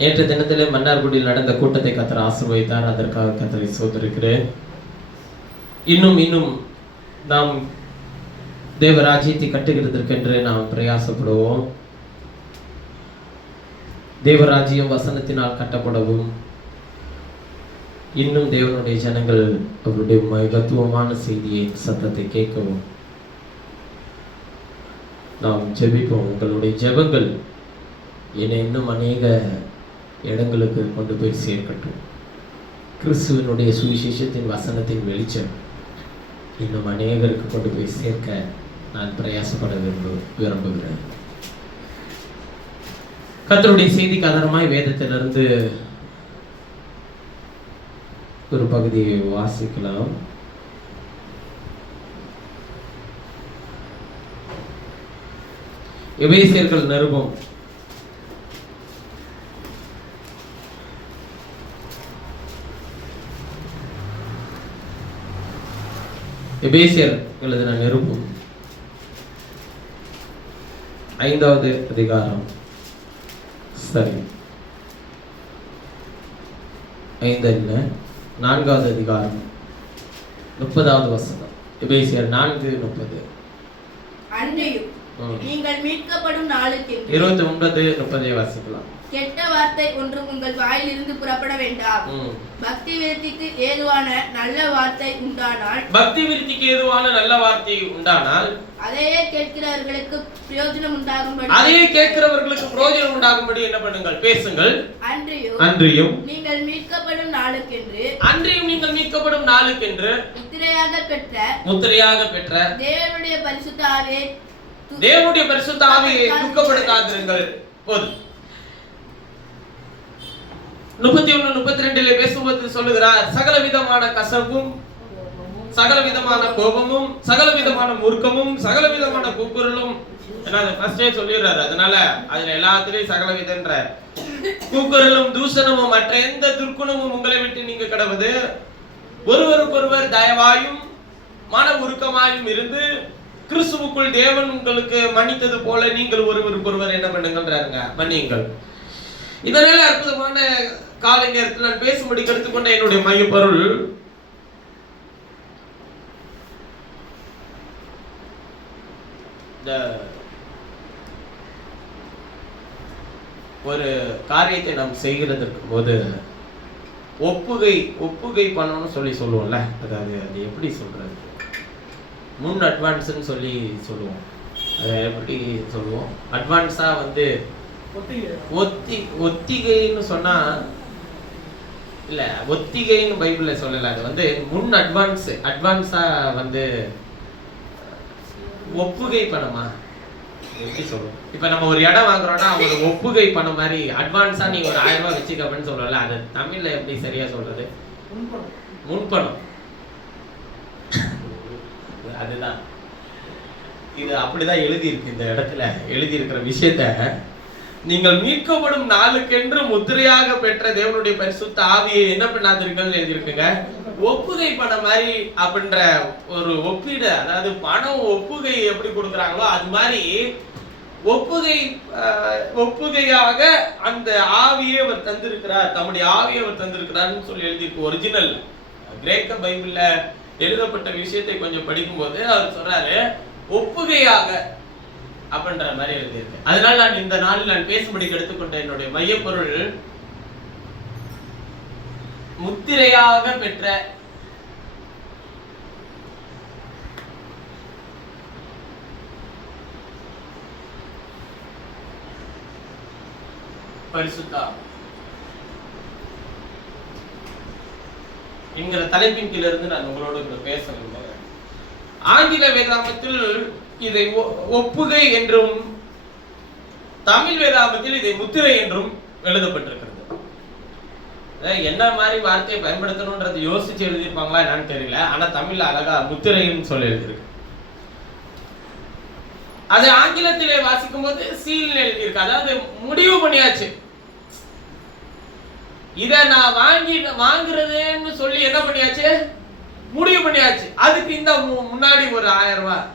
நேற்று தினத்திலே மன்னார்குடியில் நடந்த கூட்டத்தை கர்த்தர் ஆசீர்வதித்தார். அதற்காக கர்த்தரை ஸ்தோத்திரிக்கிறேன். இன்னும் நாம் தேவராஜ்யத்தை கட்டுகிறதற்கென்று நாம் பிரயாசப்படுவோம். தேவராஜ்யம் வசனத்தினால் கட்டப்படவும், இன்னும் தேவனுடைய ஜனங்கள் அவருடைய மகத்துவமான செய்தியை சத்தத்தை கேட்கவும் நாம் ஜெபிப்போம். உங்களுடைய ஜெபங்கள் என்னை இன்னும் அநேக இடங்களுக்கு கொண்டு போய் சேர்க்கட்டும். கிறிஸ்துவனுடைய சுவிசேஷத்தின் வசனத்தின் வெளிச்சம் இன்னும் அநேகருக்கு கொண்டு போய் சேர்க்க நான் பிரயாசப்பட விரும்புகிறேன். கர்த்தருடைய செய்திக்கு ஆதாரமாய் வேதத்திலிருந்து ஒரு பகுதியை வாசிக்கலாம். எபேசியர்கள் நிருபம் எபேசியர் எழுதின நிருபம் 5வது அதிகாரம், சரி 5 இல்ல 4வது அதிகாரம் 30வது வசனம். எபேசியர் 4:30. அன்றையும் நீங்கள் மீட்கப்படும் நாளுக்கு 29-30 வாசிக்கலாம். கெட்ட வார்த்தை ஒன்றும் உங்கள் வாயிலிருந்து புறப்பட வேண்டாம். பக்தி விருத்திக்கு ஏதுவான நல்ல வார்த்தை உண்டானால் அதையே கேட்கிறவர்களுக்கு பிரயோஜனம் உண்டாகும்படி என்ன பண்ணுங்கள், பேசுங்கள். அன்றியும் நீங்கள் மீட்கப்படும் நாளுக்கென்று முத்திரையாக பெற்ற தேவனுடைய பரிசுத்த ஆவியை துக்கப்படுத்தாதிருங்கள். போதும். 31-32 பேசும்போது சொல்லுகிறார், சகல விதமான கசப்பும், சகல விதமான கோபமும், சகல விதமான மூர்க்கமும், சகல விதமான கூக்குரலும், ஃபர்ஸ்டே சொல்லிடுறாரு. அதனால அதுல எல்லாத்திலையும் சகல விதன்ற கூக்குரலும் தூஷணமும் மற்ற எந்த துர்க்குணமும் உங்களை விட்டு நீங்க கடவுது. ஒருவருக்கொருவர் தயவாயும் மன உருக்கமாயும் இருந்து கிறிஸ்துவுக்குள் தேவன் உங்களுக்கு மன்னித்தது போல நீங்கள் ஒருவருக்கொருவர் என்ன பண்ணுங்கன்றாருங்க, மன்னியுங்கள். இதனால அற்புதமான காலை நேரத்தில் நான் பேசும்படி எடுத்துக்கொண்ட என்னுடைய மைய பொருள், ஒரு காரியத்தை நாம் செய்கிறதற்கு போது ஒப்புகை பண்ணணும்னு சொல்லுவோம்ல. அதாவது அது எப்படி சொல்றது, முன் அட்வான்ஸ்ன்னு சொல்லி சொல்லுவோம். அதை எப்படி சொல்லுவோம், அட்வான்ஸா வந்து ஒத்திகைன்னு சொன்னா இல்ல, ஒத்திகைன்னு பைபிள்ல சொல்லல. அது வந்து முன் அட்வான்ஸா வந்து ஒப்புகை பணமா எப்படி சொல்லுவோம். இப்ப நம்ம ஒரு இடம் வாங்குறோம்னா ஒரு ஒப்புகை பணம் மாதிரி அட்வான்ஸா நீ ஒரு 1000 ரூபாய் வச்சுக்கன்னு சொல்லல. அது தமிழ்ல எப்படி சரியா சொல்றது, முன்பணம். அதுதான், இது அப்படிதான் எழுதி இருக்கு. இந்த இடத்துல எழுதி இருக்கிற விஷயத்த, நீங்கள் மீட்கப்படும் நாளுக்கென்று முத்திரையாக பெற்ற தேவனுடைய பரிசுத்த ஆவியை என்ன பண்ணாதீர்கள் எழுதியிருக்குங்க, ஒப்புகை பணம் மாதிரி அப்படின்ற ஒரு ஒப்பீடு. அதாவது பணம் ஒப்புகை எப்படி கொடுக்குறாங்களோ அது மாதிரி ஒப்புகையாக அந்த ஆவியை அவர் தந்திருக்கிறார், தம்முடைய ஆவியை அவர் தந்திருக்கிறார்னு சொல்லி எழுதியிருக்கு. ஒரிஜினல் கிரேக்க பைபிள்ல எழுதப்பட்ட விஷயத்தை கொஞ்சம் படிக்கும்போது அவர் சொல்றாரு ஒப்புகையாக அப்படின்ற மாதிரி எழுதியிருக்கு. அதனால நான் இந்த நாளில் நான் பேசும்படி எடுத்துக்கொண்ட என்னுடைய மையப்பொருள், முத்திரையாக பெற்ற பரிசுத்தா என்கிற தலைப்பின் கீழ இருந்து நான் உங்களோடு பேச விரும்புகிறேன். ஆங்கில வேதாகமத்தில் இதை ஒப்புகை என்றும், தமிழ் வேதாகமத்தில் இதை முத்திரை என்றும் எழுதப்பட்டிருக்கிறது. என்ன மாதிரி வார்த்தையை பயன்படுத்தணும்ன்றது யோசிச்சு எழுதியிருப்பாங்களா என்னன்னு தெரியல. ஆனா தமிழ்ல அழகா முத்திரைன்னு சொல்லி எழுதியிருக்கு. அது ஆங்கிலத்திலே வாசிக்கும் போது சீல் எழுதியிருக்கு. அதாவது முடிவு பண்ணியாச்சு, இத நான் வாங்குறதுன்னு சொல்லி என்ன பண்ணியாச்சு, முடிவு பண்ணியாச்சு. அதுக்கு இந்த முன்னாடி ஒரு 1000 ரூபாய்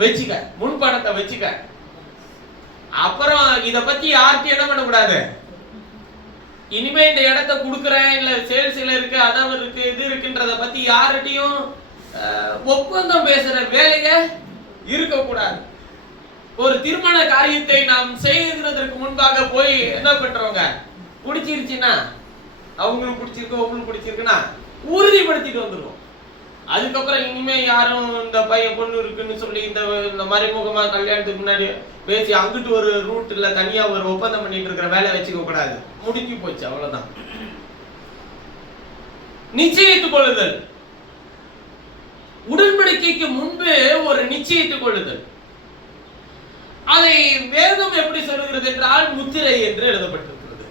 வச்சுக்க, முன்பணத்தை வச்சுக்க. அப்புறம் இத பத்தி யார்கிட்ட என்ன பண்ணக்கூடாது, இனிமே இந்த இடத்த கொடுக்குறேன், இல்ல சேல்ஸ்ல இருக்கு, அதான் இருக்கு, இது இருக்குன்றத பத்தி யார்கிட்டயும் ஒப்பந்தம் பேசுற வேலைய இருக்கக்கூடாது. ஒரு திருமண காரியத்தை நாம் செய்கிறதற்கு முன்பாக போய் என்ன பண்றவங்க, பிடிச்சிருச்சுன்னா அவங்களுக்கு பிடிச்சிருக்கு, உங்களுக்கு பிடிச்சிருக்குன்னா உறுதிப்படுத்திட்டு வந்துடும். அதுக்கப்புறம் இனிமே யாரும் இந்த பையன் பொண்ணு இருக்குன்னு சொல்லி இந்த மறைமுகமா கல்யாணத்துக்கு முன்னாடி பேசி அங்கிட்டு ஒரு ரூட்ல தனியா ஒரு ஒப்பந்தம் பண்ணிட்டு இருக்கிற வேலை வச்சுக்க கூடாது. முடிஞ்சு போச்சு, அவ்வளவுதான். நிச்சயித்துக் கொள்ளுதல், உடன்படிக்கைக்கு முன்பு ஒரு நிச்சயித்துக் கொள்ளுதல். அதை வேதம் எப்படி சொல்லுகிறது என்றால் முத்திரை என்று எழுதப்பட்டிருக்கிறது.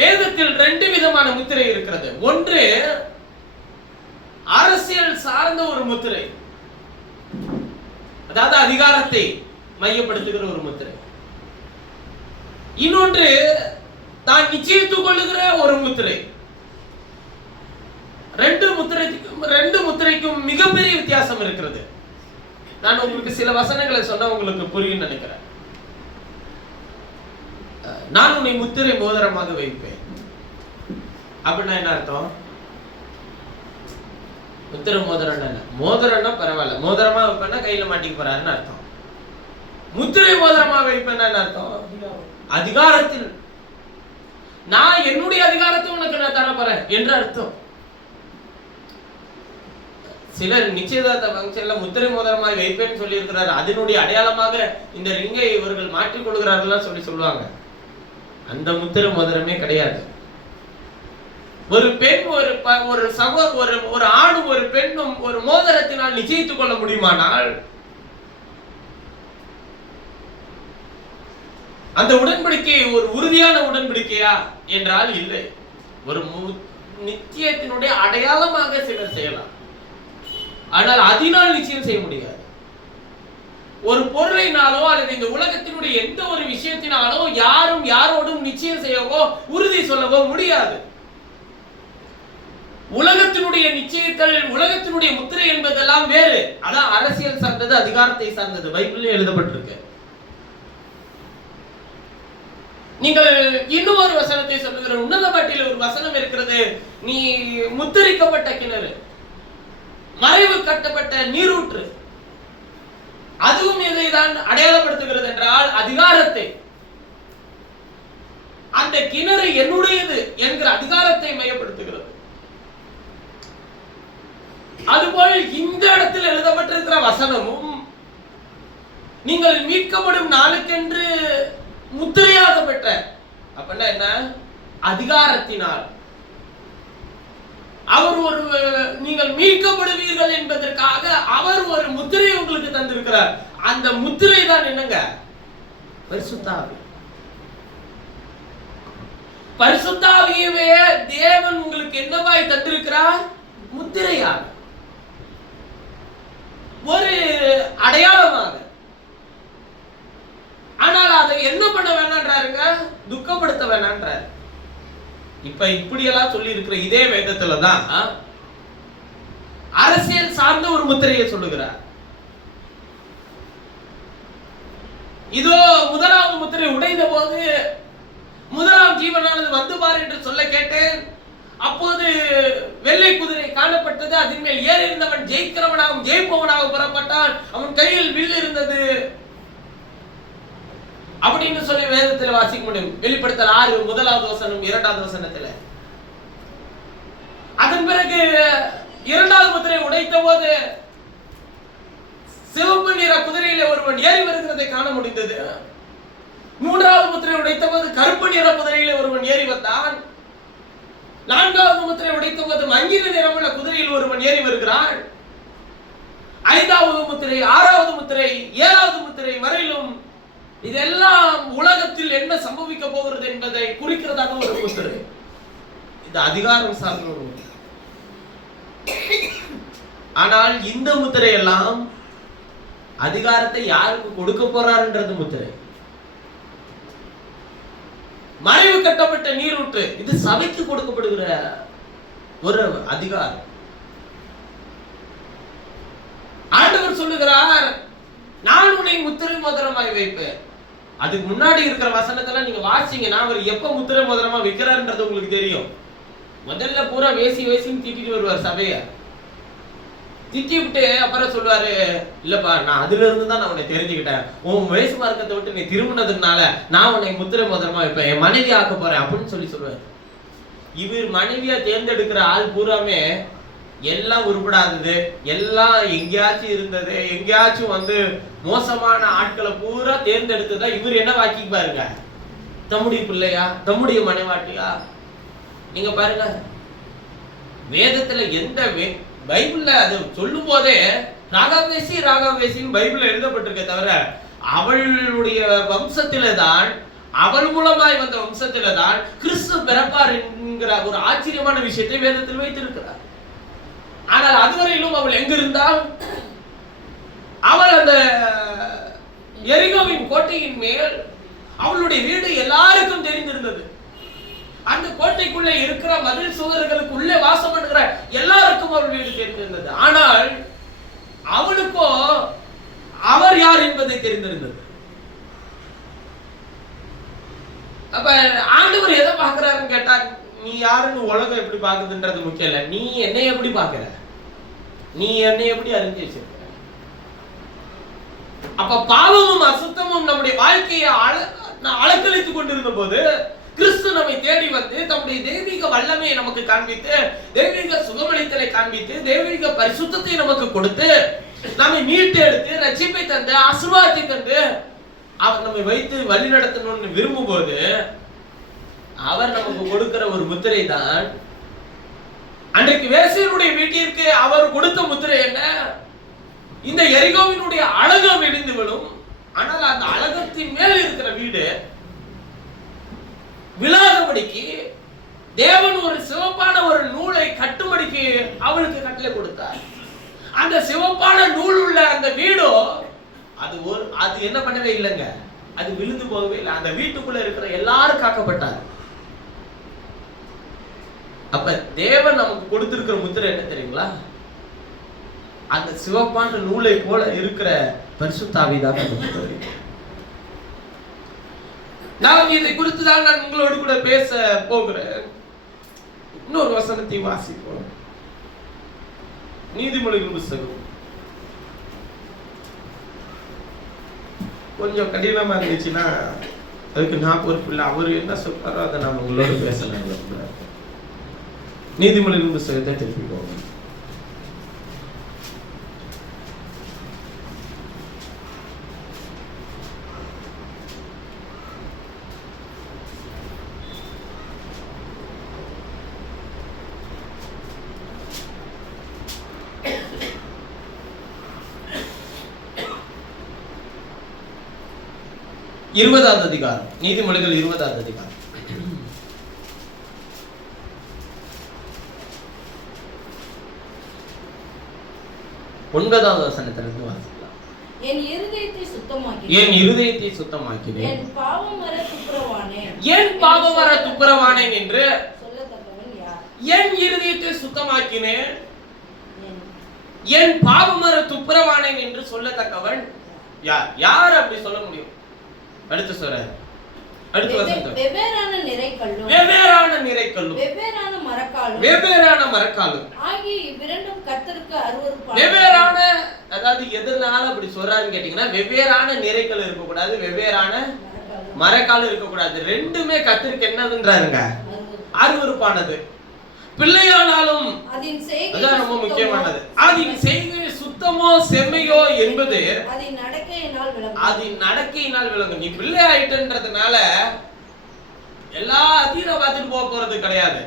வேதத்தில் 2 விதமான முத்திரை இருக்கிறது. ஒன்று அரசியல் சார்ந்த ஒரு முத்திரை, அதாவது அதிகாரத்தை மையப்படுத்துகிற ஒரு முத்திரை. இன்னொன்று தான் நிச்சயித்துக் கொள்ளுகிற ஒரு முத்திரை. 2 முத்திரைக்கும் மிகப்பெரிய வித்தியாசம் இருக்கிறது. நான் உங்களுக்கு சில வசனங்களை சொன்னா உங்களுக்கு புரியும் நினைக்கிறேன். நான் உன்னை முத்திரை மோதிரமாக வைப்பேன் அப்படின்னா என்ன அர்த்தம்? முத்திரை மோதிரம் மோதிரம்னா பரவாயில்ல, மோதிரமா வைப்பேன்னா கையில மாட்டிக்க போறாருன்னு அர்த்தம். முத்திரை மோதிரமா வைப்பேன்னா என்ன அர்த்தம்? அதிகாரத்தில் நான் என்னுடைய அதிகாரத்தை உனக்கு நான் தர போறேன் என்று அர்த்தம். சிலர் நிச்சயதார்த்த ஃபங்க்ஷன்ல முத்திரை மோதிரமாய் வைப்பேன்னு சொல்லி இருக்கிறாரு, அதனுடைய அடையாளமாக இந்த ரிங்கை இவர்கள் மாற்றிக் கொள்கிறார்கள் சொல்லி சொல்லுவாங்க. அந்த முத்திரை மோதிரமே கிடையாது. ஒரு பெண் ஒரு ஆணும் ஒரு பெண்ணும் ஒரு மோதிரத்தினால் நிச்சயித்துக் கொள்ள முடியுமானால் அந்த உடன்படிக்கை ஒரு உறுதியான உடன்படிக்கையா என்றால் இல்லை. ஒரு நிச்சயத்தினுடைய அடையாளமாக சிலர் செய்யலாம், ஆனால் அதனால் நிச்சயம் செய்ய முடியாது. ஒரு பொருளினாலோ அல்லது இந்த உலகத்தினுடைய எந்த ஒரு விஷயத்தினாலோ யாரும் யாரோடும் நிச்சயம் செய்யவோ உறுதி சொல்லவோ முடியாது. உலகத்தினுடைய நிச்சயங்கள், உலகத்தினுடைய முத்திரை என்பதெல்லாம் வேறு. அதான் அரசியல் சார்ந்தது, அதிகாரத்தை சார்ந்தது. பைபிளில் எழுதப்பட்டிருக்கு. நீங்கள் இன்னும் ஒரு வசனத்தை சொல்லுகிற உன்னத பாட்டில் ஒரு வசனம் இருக்கிறது. நீ முத்திரிக்கப்பட்ட கிணறு, மறைவு கட்டப்பட்ட நீரூற்று. அதுவும் எதைதான் அடையாளப்படுத்துகிறது என்றால் அதிகாரத்தை. அந்த கிணறு என்னுடையது என்கிற அதிகாரத்தை மையப்படுத்துகிறது. அதுபோல் இந்த இடத்தில் எழுதப்பட்டிருக்கிற வசனமும் நீங்கள் மீட்கப்படும் நாளுக்கென்று முத்திரையாக பெற்ற அப்படின்னா என்ன? அதிகாரத்தினால் அவர் நீங்கள் மீட்கப்படுவீர்கள் என்பதற்காக அவர் ஒரு முத்திரை உங்களுக்கு தந்திருக்கிறார். அந்த முத்திரை தான் என்னங்க? பரிசுத்த ஆவி. பரிசுத்த ஆவியவே தேவன் உங்களுக்கு என்னவாய் தந்திருக்கிறார்? முத்திரையாக, ஒரு அடையாளமாக. ஆனால் அதை என்ன பண்ண வேணான்றாருங்க? துக்கப்படுத்த வேணான்றாரு. இப்ப இப்படி எல்லாம் சொல்லி இருக்கிற இதே வேதத்துலதான் அரசியல் சார்ந்த ஒரு முத்திரையை சொல்லுகிறார். இதோ முதலாவது முத்திரை உடைந்த போது முதலாம் ஜீவனானது வந்து பார் என்று சொல்ல கேட்டேன். அப்போது வெள்ளை குதிரை காணப்பட்டது, அதன் மேல் ஏறி இருந்தவன் ஜெயிக்கிறவனாகவும் ஜெயிப்பவனாக புறப்பட்டான், அவன் கையில் வில் இருந்தது அப்படின்னு சொல்லி வேதத்தில் வாசிக்க முடியும். வெளிப்படுத்தல் 6 முதலாவது வசனம் 2வது வசனத்துல. அதன் பிறகு 2வது முத்திரை உடைத்த போது சிவப்பு நிற குதிரையில ஒருவன் ஏறி வருகிறதை காண முடிந்தது. 3வது முத்திரை உடைத்த போது கருப்பு நிற குதிரையில ஒருவன் ஏறி வந்தான். 4வது முத்திரை உடைத்த போது மங்கிர நிறமுள்ள குதிரையில் ஒருவன் ஏறி வருகிறான். 5வது முத்திரை, 6வது முத்திரை, 7வது முத்திரை வரையிலும் இதெல்லாம் உலகத்தில் என்ன சம்பவிக்க போகிறது என்பதை குறிக்கிறதாக ஒரு முத்திரை. இது அதிகாரம் சார்ந்த ஒரு முத்திரை. ஆனால் இந்த முத்திரை எல்லாம் அதிகாரத்தை யாருக்கு கொடுக்க போறாருன்றது முத்திரை. மறைவு கட்டப்பட்ட நீரூற்று, இது சபைக்கு கொடுக்கப்படுகிற ஒரு அதிகாரம். ஆண்டவர் சொல்லுகிறார், நான் உன்னை முத்திரை மோதிரமாய் வைப்பேன். அதுக்கு முன்னாடி இருக்கிற வசனத்தெல்லாம் நீங்க வாசிங்கன்னா அவர் எப்ப முத்திரை மோதிரமா வைக்கிறாருன்றது உங்களுக்கு தெரியும். முதல்ல பூரா வேசின்னு திட்டிட்டு வருவார் சபைய. திட்டி விட்டு அப்புறம் சொல்லுவாரு, இல்லப்பா நான் அதுல இருந்து தான் நான் உன்னை தெரிஞ்சுக்கிட்டேன், உன் வயசு மார்க்கத்தை விட்டு நீ திரும்பினதுனால நான் உன்னை முத்திரை மோதிரமா வைப்பேன், என் மனைவி ஆக்க போறேன் அப்படின்னு சொல்லுவாரு. இவர் மனைவியா தேர்ந்தெடுக்கிற ஆள் பூராமே எல்லாம் உருப்படாதது, எல்லாம் எங்கேயாச்சும் இருந்தது, எங்கேயாச்சும் மோசமான ஆட்களை பூரா தேர்ந்தெடுத்துதான் இவர் என்ன வாக்கி பாருங்க, தம்முடைய பிள்ளையா, தம்முடைய மனைவாட்டியா. நீங்க பாருங்க, வேதத்துல எந்த பைபிள்ல அது சொல்லும் போதே ராகாவேசின்னு பைபிள்ல எழுதப்பட்டிருக்க தவிர அவளுடைய வம்சத்தில்தான், அவள் மூலமாய் வந்த வம்சத்தில்தான் கிறிஸ்து பிறப்பார் என்கிற ஒரு ஆச்சரியமான விஷயத்தை வேதத்தில் வைத்திருக்கிறார். ஆனால் அதுவரையிலும் அவள் எங்க இருந்தால், அவள் அந்த எரிகோவின் கோட்டையின் மேல் அவளுடைய வீடு எல்லாருக்கும் தெரிந்திருந்தது. அந்த கோட்டைக்குள்ளே இருக்கிற மதில் சுவர்களுக்கு உள்ளே வாசம் பண்ணுகிற எல்லாருக்கும் அவள் வீடு தெரிந்திருந்தது. ஆனால் அவளுக்கோ அவர் யார் என்பதை தெரிந்திருந்தது. அப்ப ஆண்டவர் எதை பார்க்கிறாருன்னு கேட்டா, நீ யாருன்னு உலகம் எப்படி பாக்குதுன்றது முக்கியம் இல்ல, நீ என்னை எப்படி பாக்குற, நீ என்னை எப்படி அறிஞ்சு வச்சிருக்க. அப்ப பாவமும் அசுத்தமும் நம்முடைய வாழ்க்கையை அலக்கழித்துக் கொண்டிருந்த போது கிறிஸ்து நம்மை தேடி வந்து தம்முடைய தெய்வீக வல்லமையை நமக்கு காண்பித்து, தெய்வீக சுகமளித்தலை காண்பித்து, தெய்வீக பரிசுத்தத்தை நமக்கு கொடுத்து, நம்மை மீட்டு எடுத்து ரட்சிப்பை தந்து ஆசீர்வாதத்தை தந்து அவர் நம்மை வைத்து வழி நடத்தணும்னு விரும்பும் போது அவர் நமக்கு கொடுக்கிற ஒரு முத்திரை தான். அன்றைக்கு வேசியனுடைய வீட்டிற்கு அவர் கொடுத்த முத்திரை என்ன? இந்த எரிகோவினுடைய அழகம் இடிந்து விடும், ஆனால் அந்த அழகத்தின் மேல் இருக்கிற வீடு விழாதபடிக்கு தேவன் ஒரு சிவப்பான ஒரு நூலை கட்டும்படிக்கு அவளுக்கு கட்டளை கொடுத்தார். அந்த சிவப்பான நூல் உள்ள அந்த வீடோ அது என்ன பண்ணவே இல்லைங்க, அது விழுந்து போகவே இல்லை. அந்த வீட்டுக்குள்ள இருக்கிற எல்லாரும் காக்கப்பட்டார். அப்ப தேவன் நமக்கு கொடுத்திருக்கிற முத்திரை என்ன தெரியுங்களா? அந்த சிவப்பான நூலை போல இருக்கிற பரிசுத்த ஆவிதான் முத்திரை. நான் இதை குறித்து தான் நான் உங்களோடு கூட பேச போகிறேன். இன்னொரு வசனத்தை வாசிப்போம். நீதிமொழிகள் புத்தகம் கொஞ்சம் கடினமா இருந்துச்சுன்னா அதுக்கு நான் பொறுப்பு இல்லை. அவர் என்ன சொல்றாரோ அதை நான் உங்களோட பேசலாம். நீதிமொழிகள் புத்தகத்தை திருப்பி போவோம். இருபதாவது அதிகாரம், நீதிமொழிகள் 20வது அதிகாரம். ஒன்பதாவது வசனத்திலிருந்து வாசிக்கலாம். என் இருதயத்தை சுத்தமாக்கினேன், என் பாவமர துப்புரவானேன் என்று சொல்லத்தக்கவன் யார்? என் இருதயத்தை சுத்தமாக்கினேன், என் பாவமர துப்புரவானேன் என்று சொல்லத்தக்கவன் யார்? யார் அப்படி சொல்ல முடியும்? அடுத்து சொல்றாரு, அடுத்து வசனம். வெவ்வேறான நிறைக்கல்லும் வெவ்வேறான மரக்காலும் ஆகிய இவ்விரண்டும் கர்த்தருக்கு அருவருப்பானது. வெவ்வேறான, அதாவது எதனால அப்படி சொல்றாருன்னு கேட்டீங்கன்னா, வெவ்வேறான நிறைக்கல் இருக்க கூடாது, வெவ்வேறான மரக்கால் இருக்க கூடாது. ரெண்டுமே கர்த்தருக்கு என்னதுன்றாருங்க, அருவருப்பானது. பிள்ளையானாலும் அதான் ரொம்ப முக்கியமானது. அதன் செய்கை சுத்தமோ செம்மையோ என்பது அதன் நடக்கையினால் விளங்கும். நீ பிள்ளை ஆயிட்டன்றதுனால எல்லாத்தையும் நான் பார்த்துட்டு போக போறது கிடையாது.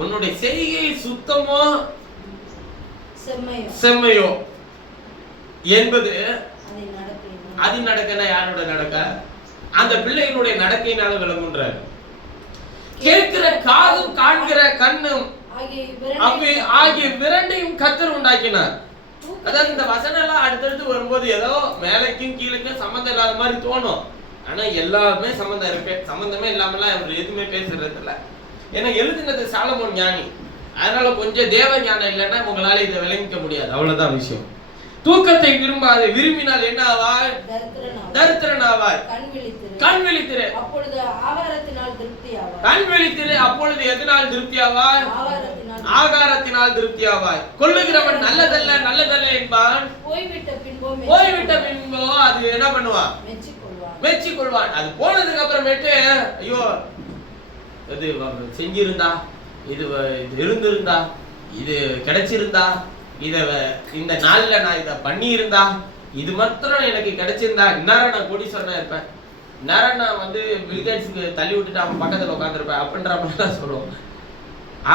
உன்னுடைய செய்கை சுத்தமோ செம்மையோ என்பது அதன் நடக்கைனா யாரோட நடக்க? அந்த பிள்ளைகளுடைய நடக்கையினால விளங்குன்றார். கேட்கிற காதும் காண்கிற கண்ணும் ஆகிய விரண்டையும் கர்த்தர் உண்டாக்கினார். அதாவது இந்த வசனம் எல்லாம் அடுத்தடுத்து வரும்போது ஏதோ மேலைக்கும் கீழக்கும் சம்பந்தம் இல்லாத மாதிரி தோணும். ஆனா எல்லாமே சம்பந்தம் இருக்கு. சம்பந்தமே இல்லாமலாம் அவர் எதுவுமே பேசுறது இல்லை. ஏன்னா எழுதினது சாலமோன் ஞானி, அதனால கொஞ்சம் தேவ ஞானம் இல்லைன்னா உங்களால இதை விளங்கிக்க முடியாது. அவ்வளவுதான் விஷயம். தூக்கத்தை விரும்பாதே, விரும்பினால் என்ன ஆவாய்? தரித்திரனாவாய். தரித்திரனாவாய். கண் விழித்திரு. அப்பொழுது ஆகாரத்தினால் திருப்தியாவாய். கண் விழித்திரு, அப்பொழுது எதனால் திருப்தியாவாய்? ஆகாரத்தினால் திருப்தியாவாய். கொள்ளுகிறவன் நல்லதல்ல நல்லதல்ல என்பான், போய்விட்ட பின்போ அது என்ன பண்ணுவான்? மெச்சிக்கொள்வான். அது போனதுக்கு அப்புறமேட்டு ஐயோ இது செஞ்சிருந்தா, இது இருந்திருந்தா, இது கிடைச்சிருந்தா, இந்த நாள்ல நான் இதை பண்ணி இருந்தா, இது மாத்திரம் எனக்கு கிடைச்சிருந்தா இந்நேரம் நான் கோடீஸ்வரனா இருப்பேன், இந்நேரம் நான் பில்கேட்ஸுக்கு தள்ளி விட்டுட்டு அவன் பக்கத்துல உட்காந்துருப்பேன் அப்படின்ற மாதிரி தான் சொல்லுவோம்.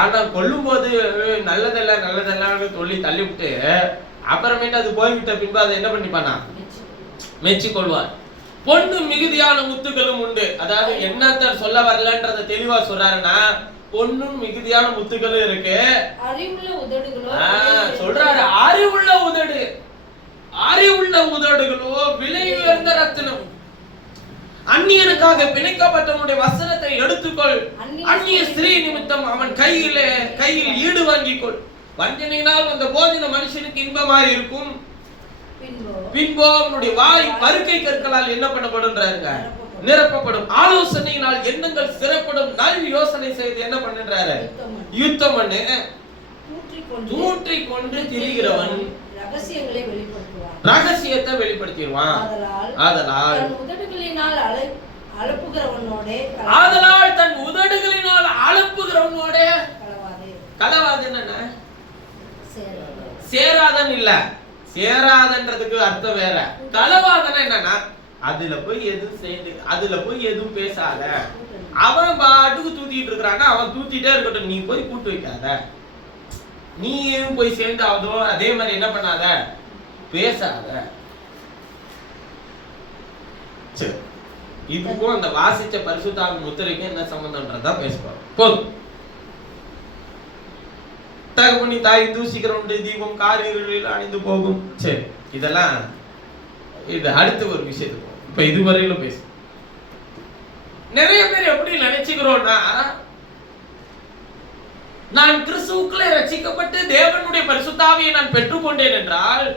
ஆனா கொல்லும் போது நல்லதல்ல நல்லதெல்லாம் சொல்லி தள்ளி விட்டு அப்புறமேட்டு அது போய்விட்ட பின்பு அதை என்ன பண்ணிப்பானா? மெச்சிக்கொள்வார். பொண்ணு மிகுதியான முத்துக்களும் உண்டு. அதாவது என்னத்த சொல்ல வரலன்றத தெளிவா சொல்றாருன்னா, பொண்ணும் மிகுதியான முத்துக்களும் இருக்கு, சொல்றாரு. அறிவுள்ள உதடு, அறிவுள்ள உதடுகளோ விலை உயர்ந்த ரத்தினம். அந்நியனுக்காக பிணைக்கப்பட்டவனுடைய வசனத்தை எடுத்துக்கொள், அந்நிய ஸ்திரீ நிமித்தம் அவன் கையில் ஈடு வாங்கிக்கொள். வஞ்சனையினால் அந்த போதின மனுஷனுக்கு இன்பமாய் இருக்கும், பின்போ அவனுடைய வாய் பருக்கை கற்களால் என்ன பண்ணப்படுன்றாருங்க? நிரப்பப்படும். ஆலோசனையினால் எண்ணங்கள் சிறப்படும். நல் யோசனை செய்து என்ன பண்றாரு? யுத்தம் பண்ணு. தூற்றிக் கொண்டு திரிகிறவன் ரகசியத்தை வெளிப்படுத்திடுவான். ஆதலால் தன் உதடுகளினால் அலப்புகிறவனோட கலவாது. என்ன சேராதன் இல்ல, சேராதன்றதுக்கு அர்த்தம் வேற. கலவாதன என்னன்னா அதுல போய் எதுவும் சேர்ந்து, அதுல போய் எதுவும் பேசாத. அவன் பாட்டுக்கு தூத்திட்டு இருக்கிறாங்க, அவன் தூத்திட்டே இருக்கட்டும், நீ போய் கூட்டு வைக்காத, நீ போய் சேர்ந்து அதே மாதிரி என்ன பண்ணாத, பேசாத. சரி, இதுக்கும் அந்த வாசிச்ச பரிசுத்தாவின் முத்திரைக்கும் என்ன சம்பந்தம்ன்றதான் பேசுவாங்க. போதும். தகப்பனி தாய் தூசிக்கிறோம், தீபம் காரில் அணிந்து போகும். சரி, இதெல்லாம் இது அடுத்த ஒரு விஷயத்துக்கு. இப்ப இதுவரையிலும் பேசு. நிறைய பேர் எப்படி நினைச்சுக்கிறோம்னா, நான் கிறிஸ்துவுக்குள்ளே ரட்சிக்கப்பட்டு தேவனுடைய பரிசுத்தாவியை நான் பெற்றுக்கொண்டேன் என்றால்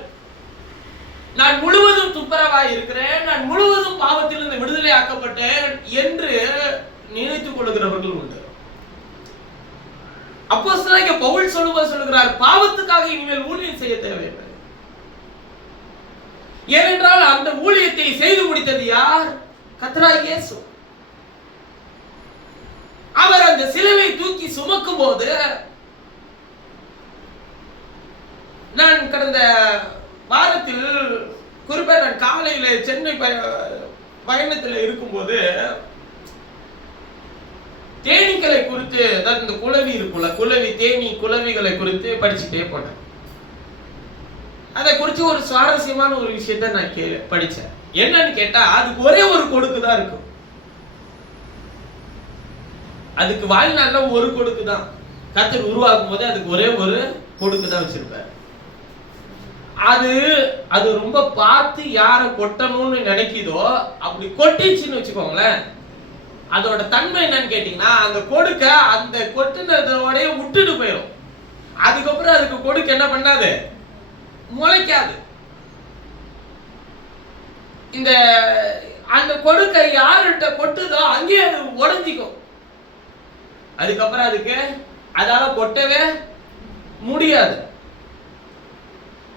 நான் முழுவதும் துப்புரவாய் இருக்கிறேன், நான் முழுவதும் பாவத்திலிருந்து விடுதலை ஆக்கப்பட்டேன் என்று நினைத்துக் கொள்கிறவர்கள் உண்டு. அப்போஸ்தலனாகிய பவுல் சொல்லுகிறார், பாவத்துக்காக இனிமேல் ஊழியம் செய்ய தேவையில்லை. ஏனென்றால் அந்த ஊழியத்தை செய்து முடித்தது யார்? கர்த்தராகிய இயேசு. அவர் அந்த சிலுவை தூக்கி சுமக்கும் போது, நான் கடந்த வாரத்தில் குறிப்பா நான் காலையில சென்னை பயணத்தில் இருக்கும்போது தேனீக்களை குறித்து, அதாவது இந்த குளவி இருக்குல்ல, தேனி குளவிகளை குறித்து படிச்சுட்டே போனேன். அதை குறித்து ஒரு சுவாரஸ்யமான ஒரு விஷயத்த நான் படிச்சேன். என்னன்னு கேட்டா, அதுக்கு ஒரே ஒரு கொடுக்கு தான் இருக்கும். அதுக்கு வாழ்நாள்ல ஒரு கொடுக்கு தான். கர்த்தர் உருவாக்கும் போது அதுக்கு ஒரே ஒரு கொடுக்கு தான் வச்சிருப்பார். அது ரொம்ப பார்த்து யாரை கொட்டணும்னு நினைக்குதோ அப்படி கொட்டிச்சுன்னு வச்சுக்கோங்களேன், அதோட தன்மை என்னன்னு கேட்டீங்கன்னா, அந்த கொடுக்க அந்த கொட்டினதோடய விட்டுட்டு போயிடும். அதுக்கப்புறம் அதுக்கு கொடுக்க என்ன பண்ணாது? முளைக்காது. இந்த அந்த கொடுக்க யார்கிட்ட கொட்டுதோ அங்கேயே அது உடஞ்சிக்கும். அதுக்கப்புறம் அதுக்கு அதால கொட்டவே முடியாது.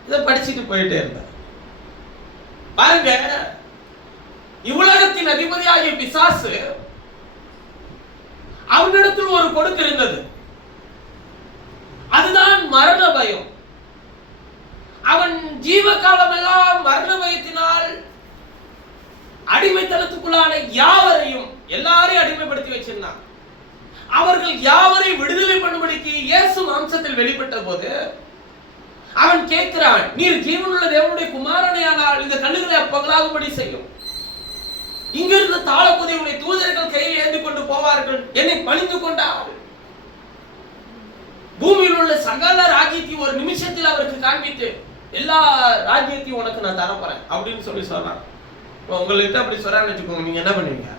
இதை படிச்சுட்டு போயிட்டே இருந்தேன். பாருங்க, இவ்வுலகத்தின் அதிபதியாகிய பிசாசு, அவனிடத்தில் ஒரு கொடுக்கு இருந்தது. அதுதான் மரண பயம். அவன் ஜீவ காலமெல்லாம் மரண பயத்தினால் அடிமைத்தனத்துக்குள்ளான யாவரையும், எல்லாரையும் அடிமைப்படுத்தி வச்சிருந்தான். அவர்கள் யாவரையும் விடுதலை பண்ணும்படிக்கு இயேசு மாம்சத்தில் வெளிப்பட்ட போது அவன் கேட்கிறான், நீர் ஜீவனுள்ள தேவனுடைய குமாரனையானால் இந்த கல்லுகளை அப்பங்களாகும்படி செய்யும். இங்கிருந்து தாளப்புதையுடைய தூதர்கள் கையில் ஏந்தி கொண்டு போவார்கள், என்னை பணிந்து கொண்டார். பூமியில் உள்ள சகல ராஜ்யத்தையும் ஒரு நிமிஷத்தில் அவருக்கு காண்பித்து எல்லா ராஜ்யத்தையும் உனக்கு நான் தரப்போறேன் அப்படின்னு சொல்லி சொல்றான். உங்கள்கிட்ட அப்படி சொல்றான்னு வச்சுக்கோங்க, நீங்க என்ன பண்ணுவீங்க?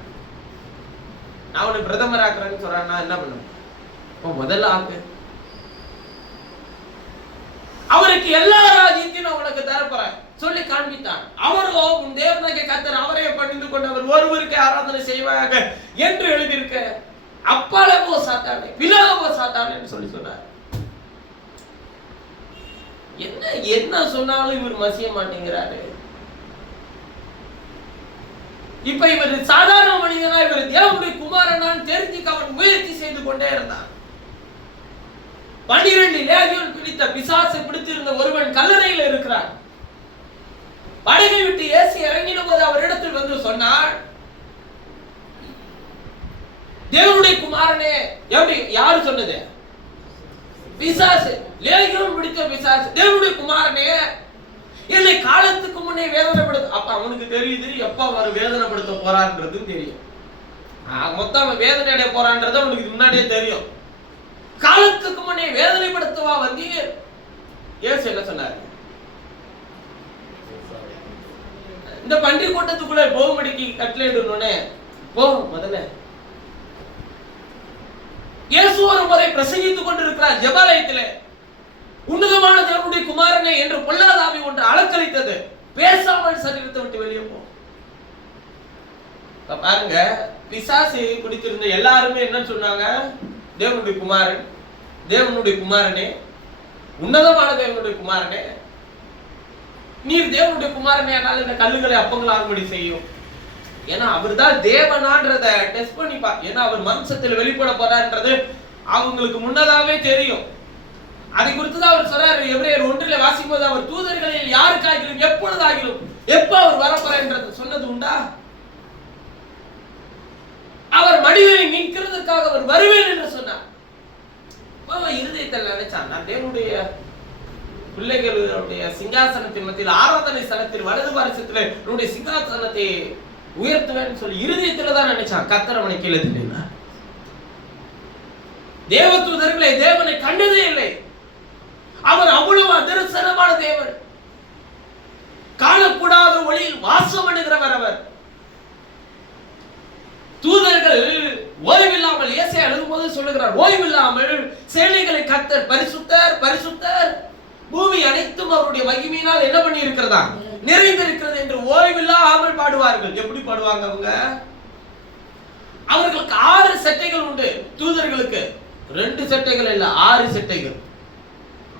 நான் உன்னை பிரதமர் ஆக்குறேன்னு சொல்றான்னா என்ன பண்ணுவேன்? முதல்ல ஆக்கு. அவன் அவருக்கு எல்லா ராஜ்யத்தையும் நான் உனக்கு தரப்போறேன் சொல்லி காண்பித்தான். அவரோ உன் தேவனாகிய கர்த்தர் அவரே பணிந்து கொண்டு அவர் ஒருவருக்கு ஆராதனை செய்வாங்க என்று எழுதியிருக்க. அப்பால போ சாத்தானே, விலக போ சாத்தானே சொல்லி சொன்னார். என்ன என்ன சொன்னாலும் இவர் மசிய மாட்டேங்கிறாரு. இப்ப இவர் சாதாரண மனிதனா, இவர் தேவனுடைய குமாரனான்னு தெரிஞ்சுக்க அவன் முயற்சி செய்து கொண்டே இருந்தான். 12 லேகியோன் பிடித்த பிசாசை பிடித்திருந்த ஒருவன் கல்லறையில் இருக்கிறான். படகை விட்டு இயேசு இறங்கின போது அவரிடத்தில் வந்து சொன்னார், தேவனுடைய குமாரனே. எப்படி? யாரு சொன்னது? பிசாசு, லேகியோன் பிடித்த பிசாசு. தேவனுடைய குமாரனே, என்னை காலத்துக்கு முன்னே வேதனைப்படுத்த. அப்ப அவனுக்கு தெரியுது எப்ப அவர் வேதனைப்படுத்த போறான்றது தெரியும். மொத்தம் அவன் வேதனை அடைய போறான்றது அவனுக்கு முன்னாடியே தெரியும். காலத்துக்கு முன்னே வேதனைப்படுத்தவா வந்தீங்க? இயேசு என்ன சொன்னாரு? இந்த பன்றி கூட்டத்துக்குள்ள போகும்படிக்கு கட்டளையிடணும்னே போ. முதல்ல இயேசு ஒரு முறை பிரசங்கித்துக் கொண்டிருக்கிறார் ஜெபாலயத்திலே. உன்னதமான தேவனுடைய குமாரனே என்று பொல்லாத ஆவி ஒன்று அலக்கழித்தது. பேசாமல் சரீரத்தை விட்டு வெளியே போ. பாருங்க, பிசாசு பிடித்திருந்த எல்லாருமே என்ன சொன்னாங்க? தேவனுடைய குமாரன், தேவனுடைய குமாரனே, உன்னதமான தேவனுடைய குமாரனே, நீர் தேவனுடைய குமாரனே ஆனால் இந்த கல்லுகளை அப்பங்களாகும்படி செய்யும். ஏன்னா அவர் தான் தேவனான்றத டெஸ்ட் பண்ணி ஏன்னா அவர் மாம்சத்தில் வெளிப்பட போறான்றது அவங்களுக்கு முன்னதாவே தெரியும். அதை குறித்து தான் அவர் சொல்றாரு. எபிரேயர் 1 வாசிக்கும் போது அவர் தூதர்களில் யாருக்காகிலும் எப்பொழுதாகிலும் எப்ப அவர் வரப்போறான்றது சொன்னது உண்டா? அவர் மடியை நீக்கிறதுக்காக அவர் வருவேன் என்று சொன்னார். இருதயத்தில் நினைச்சான், நான் தேவனுடைய பிள்ளைகளுடைய சிங்காசனத்தின் மத்தியில் ஆராதனை ஸ்தலத்தில் வலது பாரசத்தில் என்னுடைய சிங்காசனத்தை உயர்த்துவேன் சொல்லி இருதயத்துல தான் நினைச்சான். கர்த்தர் அவனை கீழே தள்ளினார். தேவ தூதர்களை தேவனை கண்டதே இல்லை. அவர் அவ்வளவு அதர்சனமான தேவன். காணக்கூடாத ஒளியில் வாசம் பண்ணுகிறவர் அவர். தூதர்கள் ஓய்வில்லாமல் இயேசு எழுதும் போது சொல்லுகிறார், ஓய்வில்லாமல் சேனைகளை கர்த்தர் பரிசுத்தர் பரிசுத்தர், பூமி அனைத்தும் அவருடைய மகிமையினால் என்ன பண்ணி இருக்கிறதா? நிறைந்திருக்கிறது என்று ஓய்வில்லாமல் பாடுவார்கள். எப்படி பாடுவாங்க அவங்க? அவர்களுக்கு 6 சட்டைகள் உண்டு. தூதர்களுக்கு 2 சட்டைகள் இல்ல, 6 சட்டைகள்.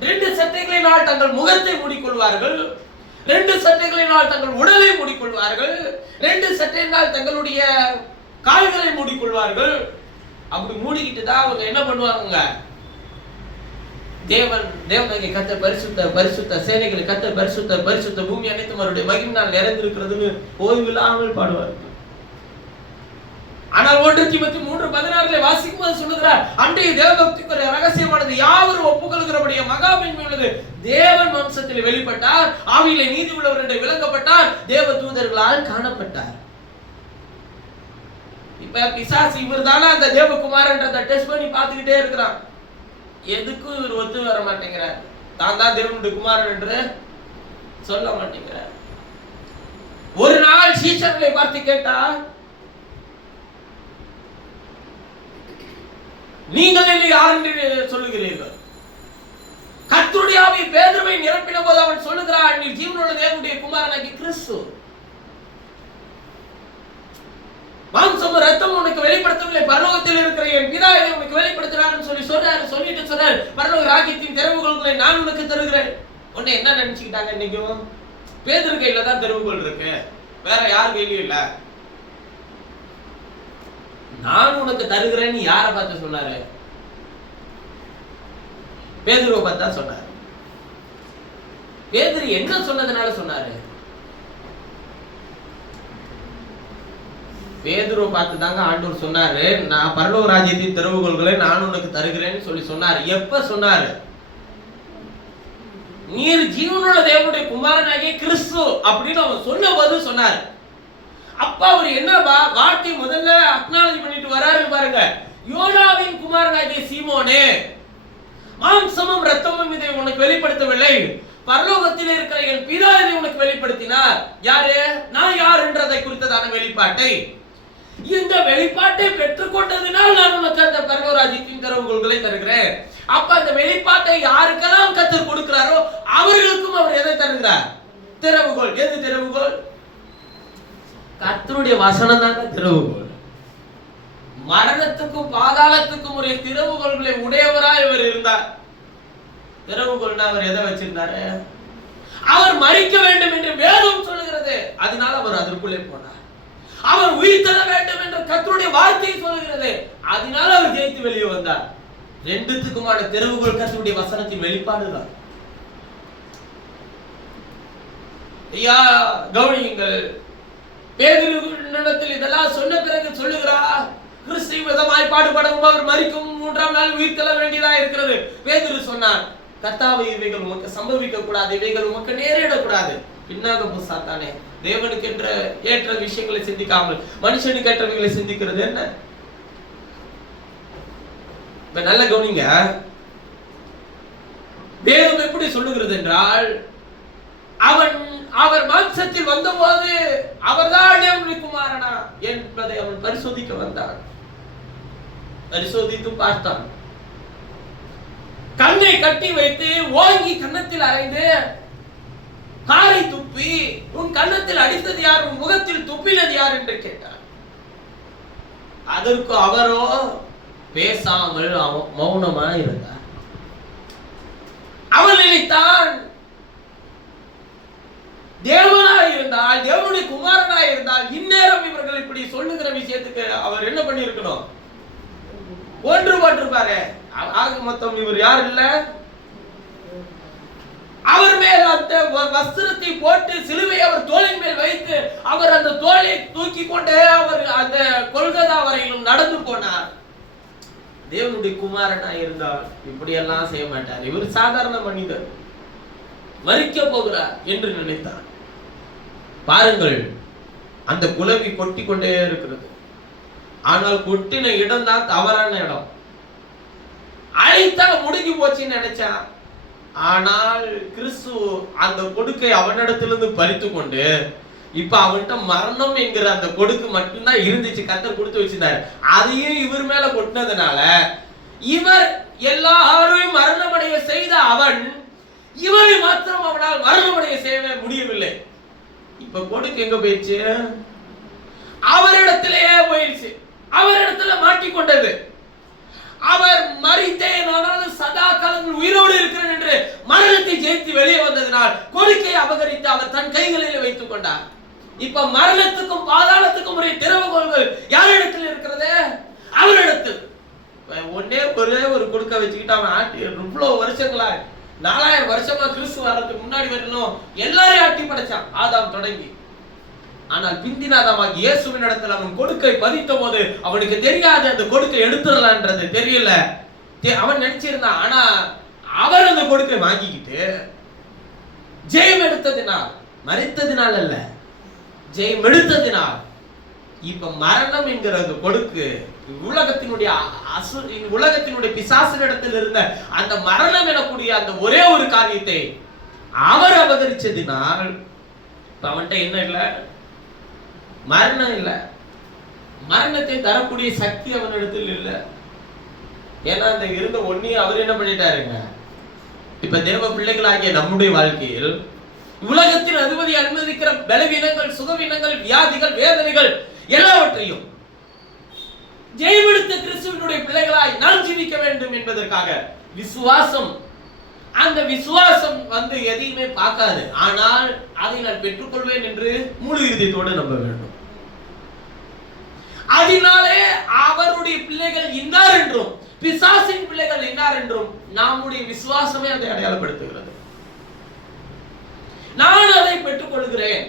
2 சட்டைகளினால் தங்கள் முகத்தை மூடிக்கொள்வார்கள், 2 சட்டைகளினால் தங்கள் உடலை மூடிக்கொள்வார்கள், 2 சட்டையினால் தங்களுடைய கால்களை மூடிக்கொள்வார்கள். அப்படி மூடிக்கிட்டு தான் அவங்க என்ன பண்ணுவாங்க? தேவனாகிய கர்த்தர் பரிசுத்த பரிசுத்த, சேனைகளை கர்த்தர் பரிசுத்த பரிசுத்த, பூமி அனைத்தும் அவருடைய மகிமையினால் நிறைந்திருக்கிறதுன்னு ஓய்வில்லாமல் பாடுவார்கள். ஆனால் 1 தீமோத்தேயு 3:16 வாசிக்கும் போது சொல்லுகிறார், அன்றைய தேவபக்திக்கு ஒரு ரகசியமானது யாவரும் ஒப்புக்கொள்கிறபடிய மகாமேன்மை உள்ளது. தேவன் வம்சத்தில் வெளிப்பட்டார், ஆவியிலே நீதி உள்ளவர் என்று விளங்கப்பட்டார், தேவ தூதர்களால் காணப்பட்டார். இப்ப பிசாசு இவர் தானே அந்த தேவகுமாரன்றத டெஸ்ட் பண்ணி பார்த்துக்கிட்டே இருக்கிறான். எதுக்கும் இவர் ஒத்து வர மாட்டேங்கிறார். தான் தான் தேவனுடைய குமாரன் என்று சொல்ல மாட்டேங்கிறார். ஒரு நாள் சீஷர்களை பார்த்து கேட்டார், நீங்கள் என்னை யார் என்று சொல்லுகிறீர்கள்? கர்த்தருடைய ஆவி பேதுருவை நிரப்பின போது அவன் சொல்லுகிறான், நீ ஜீவனுள்ள தேவனுடைய குமாரனாகிய கிறிஸ்து. மாம்சமும் ரத்தமும் உனக்கு வெளிப்படுத்தவில்லை, பரலோகத்தில் இருக்கிற என் பிதா இதை உனக்கு வெளிப்படுத்துறாருன்னு சொல்லிட்டு சொன்னார், பரலோக ராஜ்யத்தின் திறவுகோல்களை நான் உனக்கு தருகிறேன். உன்னை என்ன நினைச்சுக்கிட்டாங்க? இன்னைக்கும் பேதுரு கையில தான் திறவுகோல் இருக்கு, வேற யார் கையிலும் இல்ல. நான் உனக்கு தருகிறேன்னு யாரை பார்த்து சொன்னாரு? பேதுருவை பார்த்தா சொன்னாரு. பேதுரு என்ன சொன்னதுனால சொன்னாரு? பேதுருவை பார்த்து தாங்க ஆண்டவர் சொன்னாரு, நான் பரலோக ராஜ்யத்தின் திறவுகோல்களை நான் உனக்கு தருகிறேன்னு சொல்லி சொன்னாரு. எப்ப சொன்னாரு? நீர் ஜீவனுள்ள தேவனுடைய குமாரனாகிய கிறிஸ்து அப்படின்னு அவன் சொன்ன போது சொன்னாரு. அப்ப அவர் என்ன வார்த்தை முதல்ல அக்னாலஜ் பண்ணிட்டு வராரு பாருங்க. யோனாவின் குமாரனாகிய சீமோனே, மாம்சமும் ரத்தமும் இதை உனக்கு வெளிப்படுத்தவில்லை, பரலோகத்தில் இருக்கிற என் பிதா இதை உனக்கு வெளிப்படுத்தினார். யாரு? நான் யார் என்றதை குறித்ததான வெளிப்பாட்டை. இந்த வெளிப்பாட்டை பெற்றுக்கொண்டதினால் நான் உனக்கு அந்த பரலோக ராஜ்யத்தின் திறவுகோல்களை தருகிறேன். அப்ப அந்த வெளிப்பாட்டை யாருக்கெல்லாம் கர்த்தர் கொடுக்கிறாரோ அவர்களுக்கும் அவர் எதை தருகிறார்? திறவுகோல். எது திறவுகோல்? கர்த்தருடைய வசனம் தாங்க திறவுகோல். மரணத்துக்கும் பாதாளத்துக்கும் ஒரு திறவுகோல்களை உடையவராய் இவர் இருந்தார். திறவுகோல்னா அவர் எதை வச்சிருந்தாரு? அவர் மரிக்க வேண்டும் என்று வேதம் சொல்லுகிறது, அதனால அவர் அதற்குள்ளே போனார். அவர் உயிர் தர வேண்டும் என்று கர்த்தருடைய வார்த்தை சொல்லுகிறது, அதனால அவர் ஜெயித்து வெளியே வந்தார். ரெண்டுத்துக்குமான திறவுகோல் கர்த்தருடைய வசனத்தின் வெளிப்பாடுதான். ஐயா கவனியுங்கள், பேதுருவினிடத்தில் இதெல்லாம் சொன்ன பிறகு சொல்லுகிறார், கிறிஸ்து விதமாய் பாடுபடவும் அவர் மரிக்கும் 3ஆம் நாள் உயிர் தள்ள வேண்டியதா இருக்கிறது. பேதுரு சொன்னார், கர்த்தாவே இவைகள் உமக்கு சம்பவிக்க கூடாது, இவைகள் உமக்கு நேரிடக்கூடாது. பின்னாக சாத்தானே, தேவனுக்கு என்ற ஏற்ற விஷயங்களை சிந்திக்காமல் மனுஷனுக்கு ஏற்றவைகளை சிந்திக்கிறது என்ன? நல்ல கவனிங்க, வேதம் எப்படி சொல்லுகிறது என்றால், அவர் மாம்சத்தில் வந்தபோது அவர்தான் தேவனுடைய குமாரனா என்பதை அவன் பரிசோதிக்க வந்தான். பரிசோதித்து பார்த்தான். கண்ணை கட்டி வைத்து ஓங்கி கன்னத்தில் அறைந்து காரை துப்பி, உன் கன்னத்தில் அடித்தது யார், உன் முகத்தில் துப்பினது யார் என்று கேட்டார். அதற்கு அவரோ பேசாமல் மௌனமா இருந்தார். அவன் நினைத்தான், தேவனாய் இருந்தால், தேவனுடைய குமாரனாய் இருந்தால் இந்நேரம் இவர்கள் இப்படி சொல்லுகிற விஷயத்துக்கு அவர் என்ன பண்ணி இருக்கணும்? ஒன்றுபட்டிருப்பாரு. ஆக மொத்தம் இவர் யார் இல்ல, அவர் மேல் அந்த வஸ்திரத்தை போட்டு சிலுவை அவர் தோளின் மேல் வைத்து அவர் அந்த தோலை தூக்கி கொண்டே அவர் அந்த கொல்கத்தா வரையிலும் நடந்து போனார். தேவனுடைய குமாரனாய் இருந்தால் இப்படி எல்லாம் செய்ய மாட்டார். இவர் சாதாரண மனிதர், மரிக்க போகிறார் என்று நினைத்தார். பாருங்கள், அந்த குளவி கொட்டி கொண்டே இருக்கிறது. ஆனால் கொட்டின இடம் தான் தவறான இடம். அழைத்தா முடிஞ்சு போச்சுன்னு நினைச்சான். ஆனால் கிறிஸ்து அந்த கொடுக்கை அவனிடத்திலிருந்து பறித்து கொண்டு இப்ப அவன்கிட்ட மரணம் என்கிற அந்த கொடுக்கு மட்டும்தான் இருந்துச்சு, கர்த்தர் கொடுத்து வச்சிருந்தாரு. அதையும் இவர் மேல கொட்டினதுனால இவர் எல்லாரையும் மரணமடைய செய்த அவன் இவரை மாத்திரம் அவனால் மரணமடைய செய்ய முடியவில்லை. இப்ப கொடுக்கு எங்க போயிடுச்சு? அவரிடத்திலேயே போயிடுச்சு, அவரிடத்துல மாட்டிக்கொண்டது. அவர் மரித்தேன் ஆனாலும் சதா காலங்கள் உயிரோடு இருக்கிறேன் என்று மரணத்தை ஜெயித்து வெளியே வந்ததனால் கொடுக்கையை அபகரித்து அவர் தன் கைகளில் வைத்துக் கொண்டார். இப்ப மரணத்துக்கும் பாதாளத்துக்கும் உரிய திறவுகோல்கள் யாரிடத்தில் இருக்கிறது? அவரிடத்தில். ஒரே ஒரு கொடுக்க வச்சுக்கிட்டு அவன் ஆட்டி இவ்வளவு வருஷங்களா 4000 வருஷமா கிறிஸ்து வரதுக்கு முன்னாடி வரணும் எல்லாரையும் ஆட்டி படைச்சான், ஆதாம் தொடங்கி. ஆனால் பிந்தினாதாமாகி இயேசுவின் இடத்துல அவன் கொடுக்கை பதித்த போது அவனுக்கு தெரியாது அந்த கொடுக்கை எடுத்துடலான்றது தெரியல. அவன் நினைச்சிருந்தான். ஆனா அவர் அந்த கொடுக்கை வாங்கிக்கிட்டு ஜெயம் எடுத்ததினால், மரித்ததினால் அல்ல, ஜெயம் எடுத்ததினால் இப்ப மரணம் என்கிற அந்த கொடுக்கு உலகத்தினுடைய பிசாசினிடத்தில் இருந்த அந்த மரணம் எனக்கூடிய அந்த ஒரே ஒரு காரியத்தை அவர் அபகரிச்சதினால் இப்ப அவன்கிட்ட என்ன இல்ல? மரணம் இல்ல. மரணத்தை தரக்கூடிய சக்தி அவனிடத்தில் இல்ல. ஏன்னா அந்த இருந்த ஒன்னையும் அவர் என்ன பண்ணிட்டாருங்க? இப்ப தேவ பிள்ளைகளாகிய நம்முடைய வாழ்க்கையில் உலகத்தின் அதிபதி அனுமதிக்கிற பலவீனங்கள், சுகவீனங்கள், வியாதிகள், வேதனைகள் எல்லாவற்றையும் ஜெயமெடுத்த கிறிஸ்துவினுடைய பிள்ளைகளாய் நாம் ஜீவிக்க வேண்டும் என்பதற்காக விசுவாசம், அந்த விசுவாசம் எதையுமே பார்க்காது. ஆனால் அதை நான் பெற்றுக்கொள்வேன் என்று முழு இதயத்தோடு நம்ப வேண்டும். அதனாலே அவருடைய பிள்ளைகள் இன்னார் என்றும் பிசாசின் பிள்ளைகள் இன்னார் என்றும் நம்முடைய விசுவாசமே அதை அடையாளப்படுத்துகிறது. நான் அதை பெற்றுக் கொள்கிறேன்.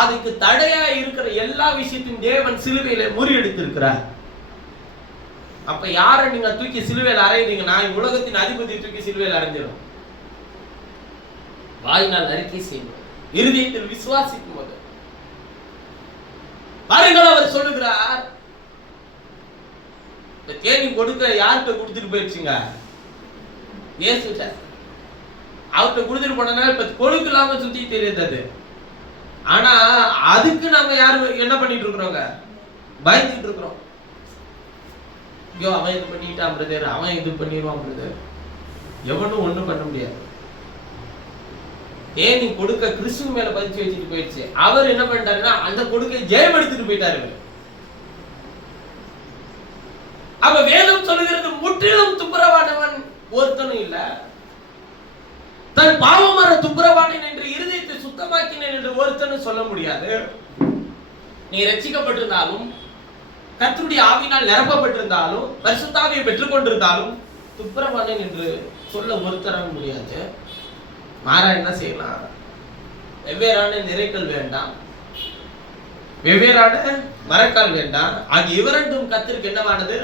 அதுக்கு தடையா இருக்கிற எல்லா விஷயத்தையும் தேவன் சிலுவையில முறியடித்திருக்கிறார். அப்ப யார நீங்க தூக்கி சிலுவையில் அறையறீங்க? நான் உலகத்தின் அதிபதி தூக்கி சிலுவையில் அறைஞ்சிடும். வாயினால் அறிக்கை செய்யும், இருதயத்தில் விசுவாசிக்கும் போது பாருங்கள், அவர் சொல்லுகிறார், தேனி கொடுக்க யார்கிட்ட கொடுத்துட்டு போயிடுச்சுங்க? இயேசுட்ட. அவர்கிட்ட கொடுத்துட்டு போனதுனால இப்ப கொடுக்க இல்லாம சுத்தி தெரியாது. ஆனா அதுக்கு நாம யாரு என்ன பண்ணிட்டு இருக்கிறோங்க? பயந்துட்டு இருக்கிறோம். ஐயோ அவன் இது பண்ணிட்டான் பிரதர், அவன் இது பண்ணிடுவான் பிரதர். எவனும் ஒண்ணும் பண்ண முடியாது. ஏன் நீ கொடுக்க கிறிஸ்துவ மேல பதிச்சு வச்சுட்டு போயிடுச்சு. அவர் என்ன பண்ணிட்டாருன்னா அந்த கொடுக்க ஜெயம் எடுத்துட்டு போயிட்டாரு. அப்ப வேதம் சொல்லுகிறது முற்றிலும் துப்புரவானவன் ஒருத்தனும் இல்ல. தன் பாவமர துப்புரவானன் என்று இருதயத்தை சுத்தமாக்கினேன் என்று ஒருத்தனும் சொல்ல முடியாது. நீ ரட்சிக்கப்பட்டிருந்தாலும் கர்த்தருடைய ஆவியினால் நிரப்பப்பட்டிருந்தாலும் பரிசுத்த ஆவியை பெற்றுக் கொண்டிருந்தாலும் துப்புரவானன் என்று சொல்ல ஒருத்தர முடியாது. மாறா என்ன செய்யலாம்? வெவ்வேறான நிறைகள் வேண்டாம், வெவ்வேறான மரக்கால் வேண்டாம். ஆகிய இவரெண்டும் கர்த்தருக்கு என்னவானது?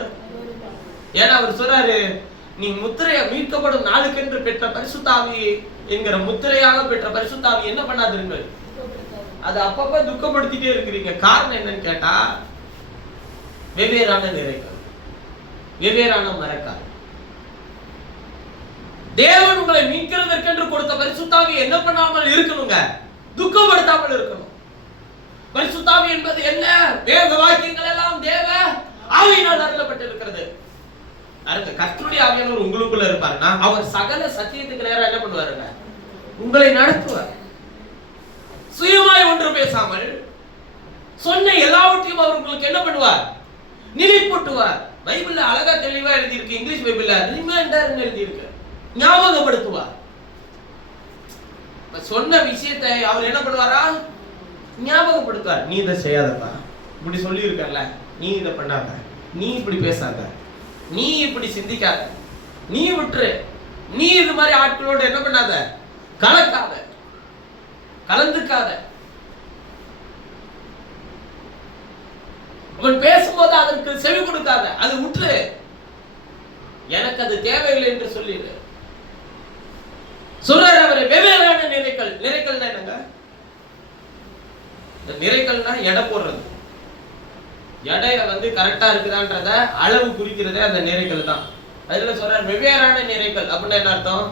ஏன்னா அவர் சொல்றாரு, நீ முத்திரைய மீட்கப்படும் நாளுக்கென்று பெற்ற பரிசுத்த ஆவி என்கிற முத்திரையாக பெற்ற பரிசுத்த ஆவி என்ன பண்ணாதிருங்கள், அது அப்பப்ப துக்கப்படுத்திட்டே இருக்கிறீங்க. காரணம் என்னன்னு கேட்டா வெவ்வேறான நிறைகள், வெவ்வேறான மரக்கால். தேவன் உங்களை மீட்கிறதற்கென்று கொடுத்த பரிசுத்த ஆவி என்ன பண்ணாமல் இருக்கணுங்க? துக்கப்படுத்தாமல் இருக்கணும். பரிசுத்த ஆவி என்பது என்ன? வேத வாக்கியங்கள் எல்லாம் தேவ ஆவியினால் அருளப்பட்டிருக்கிறது. அருங்க, கர்த்தருடைய ஆவியானவர் உங்களுக்குள்ள இருப்பாருன்னா அவர் சகல சத்தியத்துக்கு நேரா என்ன பண்ணுவாருங்க? உங்களை நடத்துவார். சுயமாய் ஒன்று பேசாமல் சொன்ன எல்லாவற்றையும் அவர் உங்களுக்கு என்ன பண்ணுவார்? நினைப்பூட்டுவார். பைபிள்ல அழகா தெளிவா எழுதி இருக்கு. இங்கிலீஷ் பைபிள்ல ரிமைண்டர்னு எழுதி இருக்கு. ஞாபகப்படுத்துவார். சொன்ன விஷயத்தை அவர் என்ன பண்ணுவாரா? ஞாபகப்படுத்துவார். நீ இதை செய்யாதப்பா, இப்படி சொல்லி இருக்கல, நீ இதை பண்ணாத, நீ இப்படி பேசாத, நீ இப்படி சிந்திக்காத, நீ விட்டுரு, நீ இது மாதிரி ஆட்களோட என்ன பண்ணாத, கலக்காத, கலந்துக்காத. அவன் பேசும்போது அதற்கு செவி கொடுக்காத, அது விட்டுரு, எனக்கு அது தேவையில்லை என்று சொல்லிடு. சொல்றாரு அவரை வெவ்வேறான நிறைகள். நிறைகள்னா என்னங்க? நிறைகள்னா எடை போடுறது. எடையில கரெக்டா இருக்குதான்றத அளவு குறிக்கிறதே அந்த நிறைகள் தான். அதுல சொல்ற வெவ்வேறான நிறைகள் அப்படின்னா என்ன அர்த்தம்?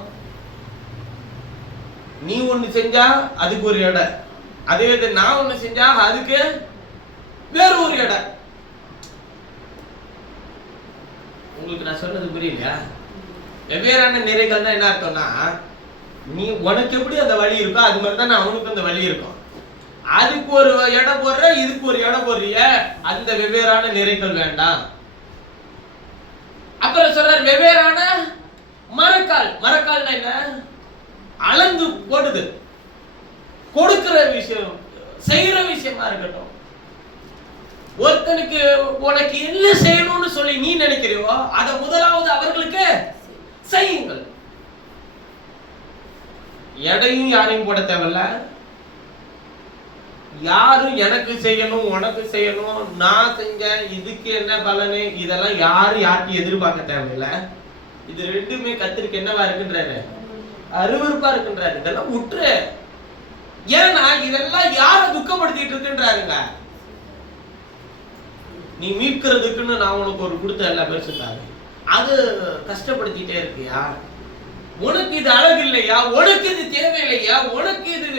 நீ ஒண்ணு செஞ்சா அதுக்கு ஒரு எடை, அதே இது நான் ஒண்ணு செஞ்சா அதுக்கு வேற ஒரு எடை. உங்களுக்கு நான் சொன்னது புரியலையா? வெவ்வேறான நிறைகள்னா என்ன அர்த்தம்னா, நீ உனக்கு எப்படி அந்த வழி இருக்கோ அது மாதிரி தான் அவனுக்கு அந்த வழி இருக்கும். அதுக்கு ஒரு எடை போடுற, இதுக்கு ஒரு எடை போடுறிய, அந்த வெவ்வேறான நிறைகள் வேண்டாம். அப்புறம் சொல்ற வெவ்வேறான மரக்கால். மரக்கால்னா என்ன? அளந்து போடுது, கொடுக்கிற விஷயம், செய்யற விஷயமா இருக்கட்டும். ஒருத்தனுக்கு உனக்கு என்ன செய்யணும்னு சொல்லி நீ நினைக்கிறியோ அதை முதலாவது அவர்களுக்கு செய்யுங்கள். எடையும் யாரையும் போட தேவையில்ல. யாரும் எனக்கு செய்யணும், உனக்கு செய்யணும், நான் செஞ்சேன், இதுக்கு என்ன பலனு, இதெல்லாம் யாரும் யார்ட்டையும் எதிர்பார்க்க தேவையில்லை. இது ரெண்டுமே கர்த்தருக்கு என்னவா இருக்குன்றாரு? அருவருப்பா இருக்குன்றாரு. இதெல்லாம் முற்று. ஏன்னா இதெல்லாம் யார துக்கப்படுத்திட்டு இருக்குன்றாருங்க. நீ மீட்கிறதுக்குன்னு நான் உனக்கு ஒரு கொடுத்த எல்லா பேசுறாரு, அது கஷ்டப்படுத்திட்டே இருக்கியா? உனக்கு இது அழகு இல்லையா? உனக்கு இது தேவையில்லையா? உனக்கு இது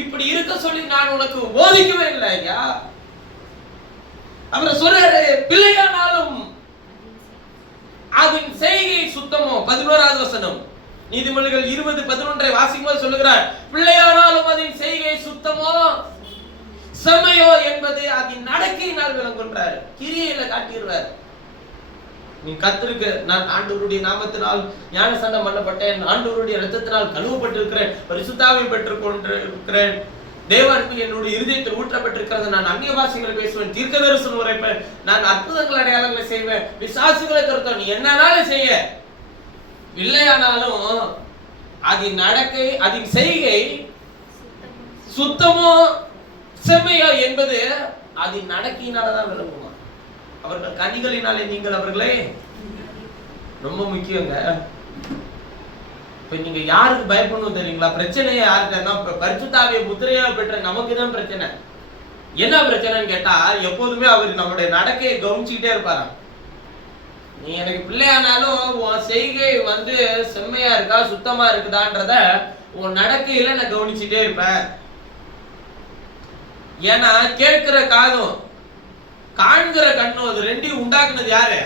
இப்படி இருக்க சொல்லி நான் உனக்கு போதிக்கவே இல்லையா? அப்புறம் சொல்றாரு, பிள்ளையானாலும் அதன் செய்கை சுத்தமோ. 11வது வசனம் நீதிமொழிகள் 20:11 வாசிக்கும்போது சொல்லுகிறார், பிள்ளையானாலும் அதன் செய்கை சுத்தமோ செமையோ என்பது அதன் நடக்கையினால் விளங்குன்றார். கிரியையில காட்டிடுவார். நீ கர்த்தருக்கு நான் ஆண்டவருடைய நாமத்தினால் ஞானஸ்நானம் பண்ணப்பட்டேன், ஆண்டவருடைய இரத்தத்தினால் கழுவப்பட்டிருக்கிறேன், பரிசுத்த ஆவியை பெற்றுக் கொண்டிருக்கிறேன், தேவ அன்பு என்னுடைய இருதயத்தில் ஊற்றப்பட்டிருக்கிறது, நான் அந்நிய பாஷைகளை பேசுவேன், தீர்க்க தரிசனம் உரைப்பேன், நான் அற்புதங்கள் அடையாளங்களை செய்வேன், விசுவாசிகளை துரத்துவேன். நீ என்னன்னாலும் செய்ய. இல்லையானாலும் அதன் நடக்கை, அதன் செய்கை சுத்தமோ செம்மையோ என்பது அதன் நடக்கையினாலதான் விளங்குமா. அவர்கள் கனிகளினாலே நீங்கள் அவர்களே. ரொம்ப முக்கியங்க. இப்ப நீங்க யாருக்கு பயப்படணும் தெரியுங்களா? பிரச்சனையே யாருக்குன்னா, பரிசுத்த ஆவியை முத்திரையா பெற்ற நமக்கு தான் பிரச்சனை. என்ன பிரச்சனைன்னு கேட்டா, எப்போதுமே அவர் நம்முடைய நடக்கையை கவனிச்சுக்கிட்டே இருப்பாராம். நீ எனக்கு பிள்ளையானாலும் உன் செய்கை செம்மையா இருக்கா, சுத்தமா இருக்குதான்றத உன் நடக்கையில நான் கவனிச்சுட்டே இருப்பேன். ஏன்னா கேட்கிற காதும் காண்கிற கண்ணும், அது ரெண்டையும் உண்டாக்குனது யாரு?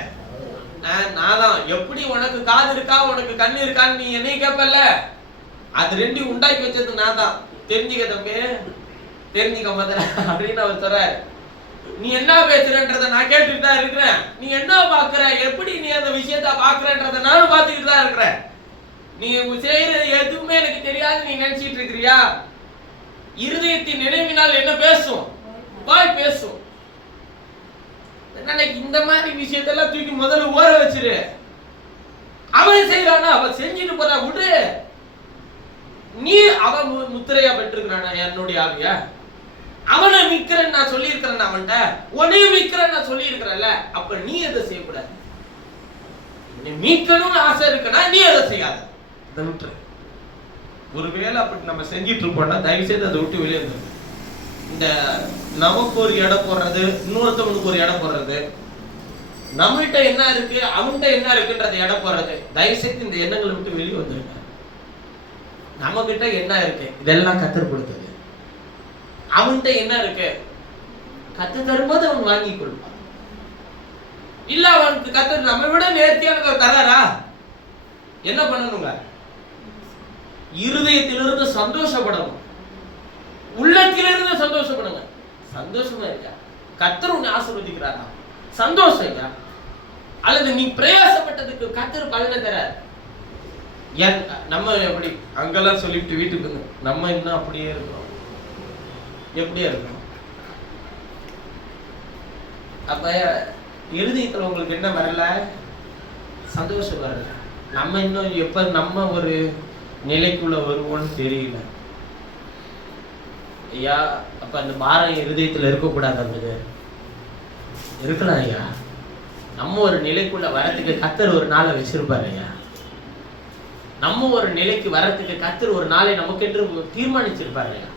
நான் தான். எப்படி உனக்கு காது இருக்கா, உனக்கு கண்ணு இருக்கான்னு நீ என்னைய கேட்பல, அது ரெண்டையும் உண்டாக்கி வச்சது நான் தான். தெரிஞ்சுக்க தம்பி, தெரிஞ்சுக்க மதுர அப்படின்னு அவர் சொல்றாரு. நீ என்ன பேசுறன்றத நான் கேட்டுட்டு தான் இருக்கிறேன். நீ என்ன பாக்குற, எப்படி நீ அந்த விஷயத்த பாக்குறன்றத நானும் பார்த்துக்கிட்டு தான் இருக்கிறேன். நீ செய்யறது எதுவுமே எனக்கு தெரியாது நீ நினைச்சிட்டு இருக்கிறியா? இருதயத்தின் நினைவினால் என்ன பேசும்? வாய் பேசும். இந்த மாதிரி விஷயத்தெல்லாம் தூக்கி முதல்ல ஓர வச்சிரு. அவன் செய்யறானா, அவன் செஞ்சுட்டு போறா, விடு. நீ அவன் முத்திரையா பெற்றிருக்கிறானா என்னுடைய ஆவிய? அவனை மிக்கிறேன்னு நான் சொல்லி இருக்கிறேன், அவன்கிட்ட உன்னையும் மிக்கிறேன்னு நான் சொல்லி இருக்கிறேன்ல. அப்ப நீ எதை செய்யக்கூடாது? நீ மீட்கணும்னு ஆசை இருக்குன்னா நீ எதை செய்யாத, அதை விட்டுரு. ஒருவேளை அப்படி நம்ம செஞ்சிட்டு இருப்போம்னா தயவு செய்து அதை விட்டு வெளியே வந்துடும். இந்த நமக்கு ஒரு இடம் போடுறது, இன்னொருத்தவனுக்கு ஒரு இடம் போடுறது, நம்மகிட்ட என்ன இருக்கு அவன்கிட்ட என்ன இருக்குன்றத இடம் போடுறது, தயவு செய்து இந்த எண்ணங்களை விட்டு வெளியே வந்துருங்க. நம்ம கிட்ட என்ன இருக்கு இதெல்லாம் கத்தர் கொடுத்தது. அவன்கிட்ட என்ன இருக்கு கத்து தரும்போது அவன் வாங்கி கொள்வான். இல்ல அவனுக்கு கத்தர் நம்ம விட நேர்த்தியான தராரா, என்ன பண்ணணுங்க? இருதயத்திலிருந்து சந்தோஷப்படணும், உள்ளத்திலிருந்து சந்தோஷப்படுங்க. சந்தோஷமா இருக்கா? கத்தர் உன்னை ஆசீர்வதிக்கிறாரா? சந்தோஷம் இல்ல? அல்லது நீ பிரயாசப்பட்டதுக்கு கத்தர் பலனை தர? நம்ம எப்படி அங்கெல்லாம் சொல்லிட்டு வீட்டுக்கு நம்ம இன்னும் அப்படியே இருக்கிறோம். எப்படியா இருக்கணும்? அப்ப இருதயத்துல உங்களுக்கு என்ன வரல? சந்தோஷம் வரல. நம்ம இன்னும் எப்ப நம்ம ஒரு நிலைக்குள்ள வருவோம்னு தெரியல. ஐயா, அப்ப அந்த பாரம் இருதயத்துல இருக்கக்கூடாது. இருக்கலாம் ஐயா. நம்ம ஒரு நிலைக்குள்ள வரத்துக்கு கத்தர் ஒரு நாளை வச்சிருப்பாரு ஐயா. நம்ம ஒரு நிலைக்கு வரத்துக்கு கத்தர் ஒரு நாளை நமக்கு என்று தீர்மானிச்சிருப்பாரு ஐயா.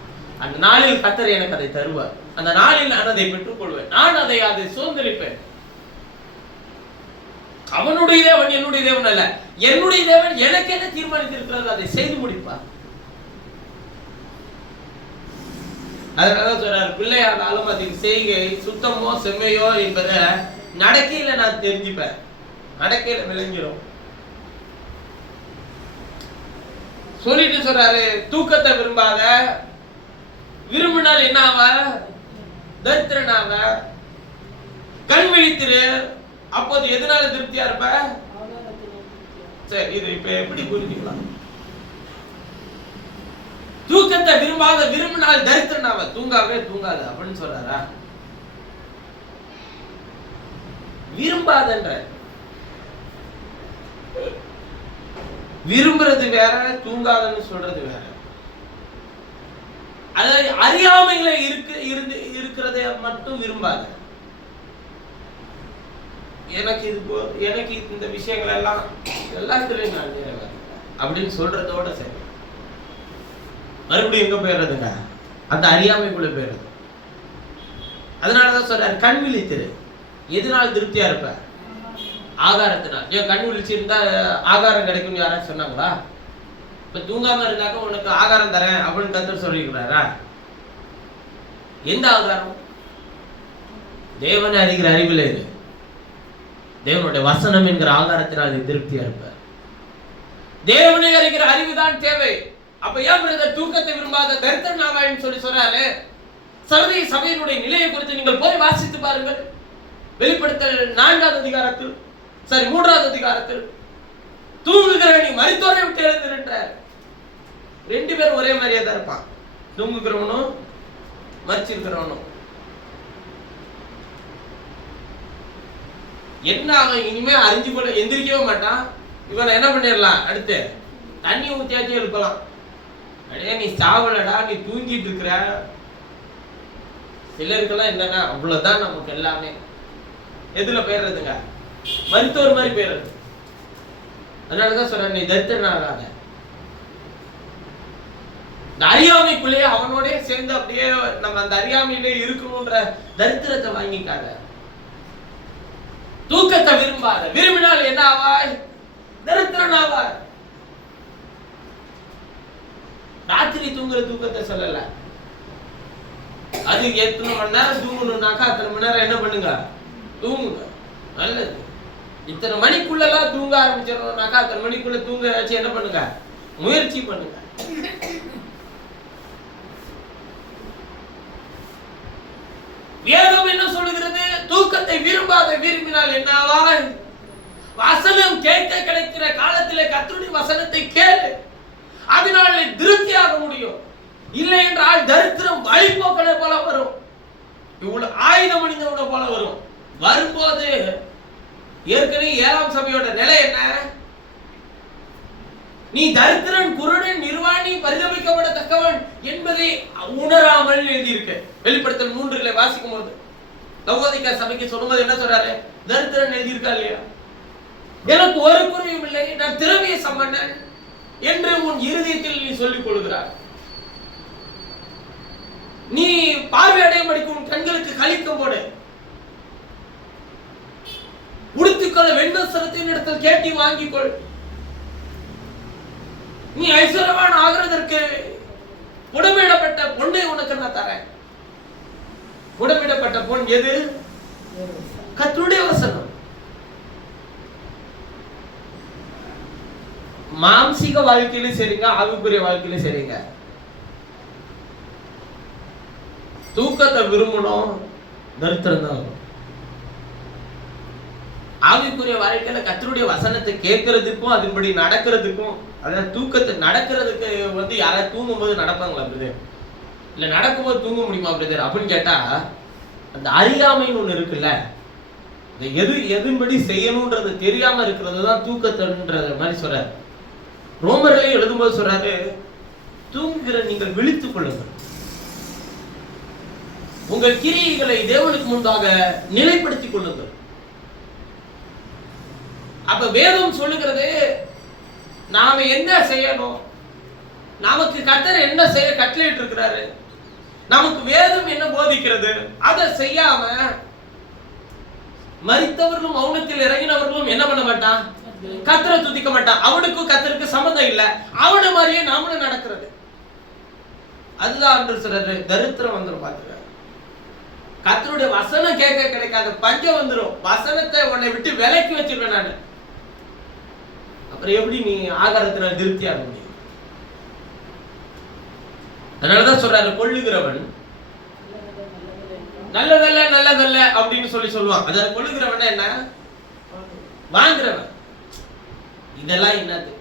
அந்த நாளில் கத்தர் எனக்கு அதை தருவார். அந்த நாளில் நான் அதை பெற்றுக்கொள்வேன். நான் அதை சுதந்திரிப்பேன். அவனுடைய தேவன் என்னுடைய தேவன் அல்ல. என்னுடைய தேவன் எனக்கு என்ன தீர்மானித்திருக்கிறார் அதை செய்து முடிப்பார். அதனாலதான் சொல்றாரு, பிள்ளையானாலும் அதுக்கு செய்கை சுத்தமோ செம்மையோ என்பதை நடக்கையில நான் தெரிஞ்சுப்பேன், நடக்கையில விளங்கிடும் சொல்லிட்டு சொல்றாரு. தூக்கத்தை விரும்பாத, விரும்பினால் என்ன ஆவ? தரித்திரனாவ. கண் விழித்திரு, அப்போது எதனால திருப்தியா இருப்ப? சரி, இது இப்ப எப்படி புரிஞ்சுக்கலாம்? தூக்கத்தை விரும்பாத, விரும்பினால் தரித்திரனாவ. தூங்காவே தூங்காத அப்படின்னு சொல்றாரா? விரும்பாதன்ற, விரும்புறது வேற, தூங்காதன்னு சொல்றது வேற. அதாவது அறியாமையில இருக்கிறத மட்டும் விரும்பாத. எனக்கு இந்த விஷயங்கள் எல்லாம் எல்லாத்துலயும் நான் அப்படின்னு சொல்றதோட சரி. மறுபடியும் எங்க போயிடுறதுங்க? அந்த அறியாமைக்குள்ள போயிடுறது. அதனாலதான் சொல்றாரு, கண் விழித்திரு. எதனால திருப்தியா இருப்ப? ஆகாரத்தினால். ஏன் கண் விழிச்சிருந்தா ஆகாரம் கிடைக்கும்னு யாராச்சும் சொன்னாங்களா? இப்ப தூங்காம இருந்தாக்க உனக்கு ஆகாரம் தரேன் அப்படின்னு கத்தர் சொல்லிருக்கிறாரா? எந்த ஆகாரம்? தேவனை அறிகிற அறிவில் இரு. தேவனுடைய வசனம் என்கிற ஆகாரத்தினால் திருப்தியா இருப்ப. தேவனை அறிகிற அறிவுதான் தேவை. அப்ப ஏன் பிரதர் தூக்கத்தை விரும்பாத தரித்திரனாவாயின்னு சொல்லி சொல்றாரு? சர்வதேச சபையினுடைய நிலையை குறித்து நீங்கள் போய் வாசித்து பாருங்கள். வெளிப்படுத்தல் 4வது அதிகாரத்தில், சரி 3வது அதிகாரத்தில், தூங்குகிற நீ மரித்தோரை விட்டு எழுந்திருன்றார். 2 பேரும் ஒரே மாதிரியா தான் இருப்பான், தூங்குகிறவனும் மரிச்சிருக்கிறவனும். என்ன அவன் இனிமே அறிஞ்சு கொள்ள எந்திரிக்கவே மாட்டான். இவனை என்ன பண்ணிடலாம்? அடுத்து தண்ணி ஊத்தியாச்சும் எழுப்பலாம். அடே நீ சாவலடா, நீ தூங்கிட்டு இருக்கிற. சிலருக்கெல்லாம் என்னன்னா அவ்வளவுதான், நமக்கு எல்லாமே எதுல போயிடுறதுங்க? மருத்துவர் மாதிரி போயிடுறது. அதனாலதான் சொல்றேன், நீ தரித்திரனாகாத. இந்த அறியாமைக்குள்ளேயே அவனோட சேர்ந்து அப்படியே நம்ம அந்த அறியாமையிலே இருக்கணும்ன்ற தரித்திரத்தை வாங்கிக்காத. தூக்கத்தை விரும்பாத, விரும்பினால் என்ன ஆவாய்? தரித்திரனாவாய். ராத்திரி தூங்குற தூக்கத்தை சொல்லல. அது எத்தனை மணி நேரம் தூங்கணும்னாக்கா அத்தனை மணி நேரம் என்ன பண்ணுங்க? தூங்குங்க, நல்லது. இத்தனை மணிக்குள்ளலாம் தூங்க ஆரம்பிச்சிடணும்னாக்கா அத்தனை மணிக்குள்ள தூங்க வச்சு என்ன பண்ணுங்க? முயற்சி பண்ணுங்க. வேதம் என்ன சொல்லுகிறது? தூக்கத்தை விரும்பினால் என்னவாய்? வசனம் கேட்க கிடைக்கிற காலத்திலே கர்த்தருடைய வசனத்தை கேளு, அதனால திருப்தியாக முடியும். இல்லை என்றால் தரித்திரம் வழிபோக்கனை போல வரும், இவ்வளவு ஆயுதம் அணிந்தவனை போல வரும். வரும்போது ஏற்கனவே 7ஆம் சபையோட நிலை என்ன? நீ தரித்திரன், குருடன், நிர்வாணி, பரிதபிக்கப்படத்தக்கவன் என்பதை உணராமல் எழுதியிருக்கு. வெளிப்படுத்தல் 3 வாசிக்கும் போது லவோதிக்கா சபைக்கு சொல்லும்போது என்ன சொல்றாரு? தரித்திரன் எழுதியிருக்கா இல்லையா? எனக்கு ஒரு குறையும் இல்லை, நான் திறமைய சம்பன்னன் என்று உன் இருதயத்தில் நீ சொல்லிக் கொள்கிறார். நீ பார்வையடைய படிக்கும் கண்களுக்கு கலிக்கம் போடு, உடுத்திக்கொள்ள வெண்வஸ்திரத்தின் இடத்தில் கேட்டி வாங்கிக்கொள். நீ ஐஸ்வர்யவான் ஆகிறதற்கு புடமிடப்பட்ட பொண்ணை உனக்கு நான் தரேன். புடமிடப்பட்ட பொன் எது? கர்த்தருடைய வசனம். மாம்சீக வாழ்க்கையிலும் சரிங்க, ஆவிக்குரிய வாழ்க்கையிலும் சரிங்க. தூக்கத்தை விரும்பணும், தரித்திரம் தான். ஆவிக்குரிய வாழ்க்கையில கர்த்தருடைய வசனத்தை கேட்கறதுக்கும் அதன்படி நடக்கிறதுக்கும், அதாவது தூக்கத்தை நடக்கிறதுக்கு யாராவது தூங்கும் போது நடப்பாங்களா பிரதர்? இல்ல நடக்கும்போது தூங்க முடியுமா பிரதர் அப்படின்னு கேட்டா, அந்த அறியாமைன்னு ஒண்ணு இருக்குல்ல, எதுபடி செய்யணும்ன்றது தெரியாம இருக்கிறது தான் தூக்கத்தன்ற மாதிரி சொல்றாரு. ரோமர்ல எழுதும்போது சொல்றாரு, தூங்குகிற நீங்கள் விழித்துக் கொள்ளுங்கள், உங்கள் கிரியைகளை தேவனுக்கு முன்பாக நிலைப்படுத்திக் கொள்ளுங்கள். அப்ப வேதம் சொல்லுகிறது நாம என்ன செய்யணும், நமக்கு கர்த்தர் என்ன செய்ய கட்டளையிட்டு இருக்கிறாரு, நமக்கு வேதம் என்ன போதிக்கிறது, அதை செய்யாம மரித்தவர்களும் மௌனத்தில் இறங்கினவர்களும் என்ன பண்ண மாட்டான்? கர்த்தரை துதிக்க மாட்டான். அவனுக்கும் கர்த்தருக்கு சம்மந்தம் இல்ல, அவன மாதிரியே நாமளும் நடக்கிறது. அதுதான் என்று சொல்றது தரித்திரம் வந்துடும். பாத்துக்க, கர்த்தருடைய வசனம் கேட்க கிடைக்காத பஞ்சம் வந்துடும். வசனத்தை உன்னை விட்டு விலக்கி வச்சிருவேன் நான். அப்புறம் எப்படி நீ ஆகாரத்தினால் திருப்தி ஆக முடியும்? அதனாலதான் சொல்றாரு, கொள்ளுகிறவன் நல்லதல்ல நல்லதல்ல அப்படின்னு சொல்லுவான். அதாவது கொள்ளுகிறவன் என்ன? வாங்குறவன். இதெல்லாம் என்னது?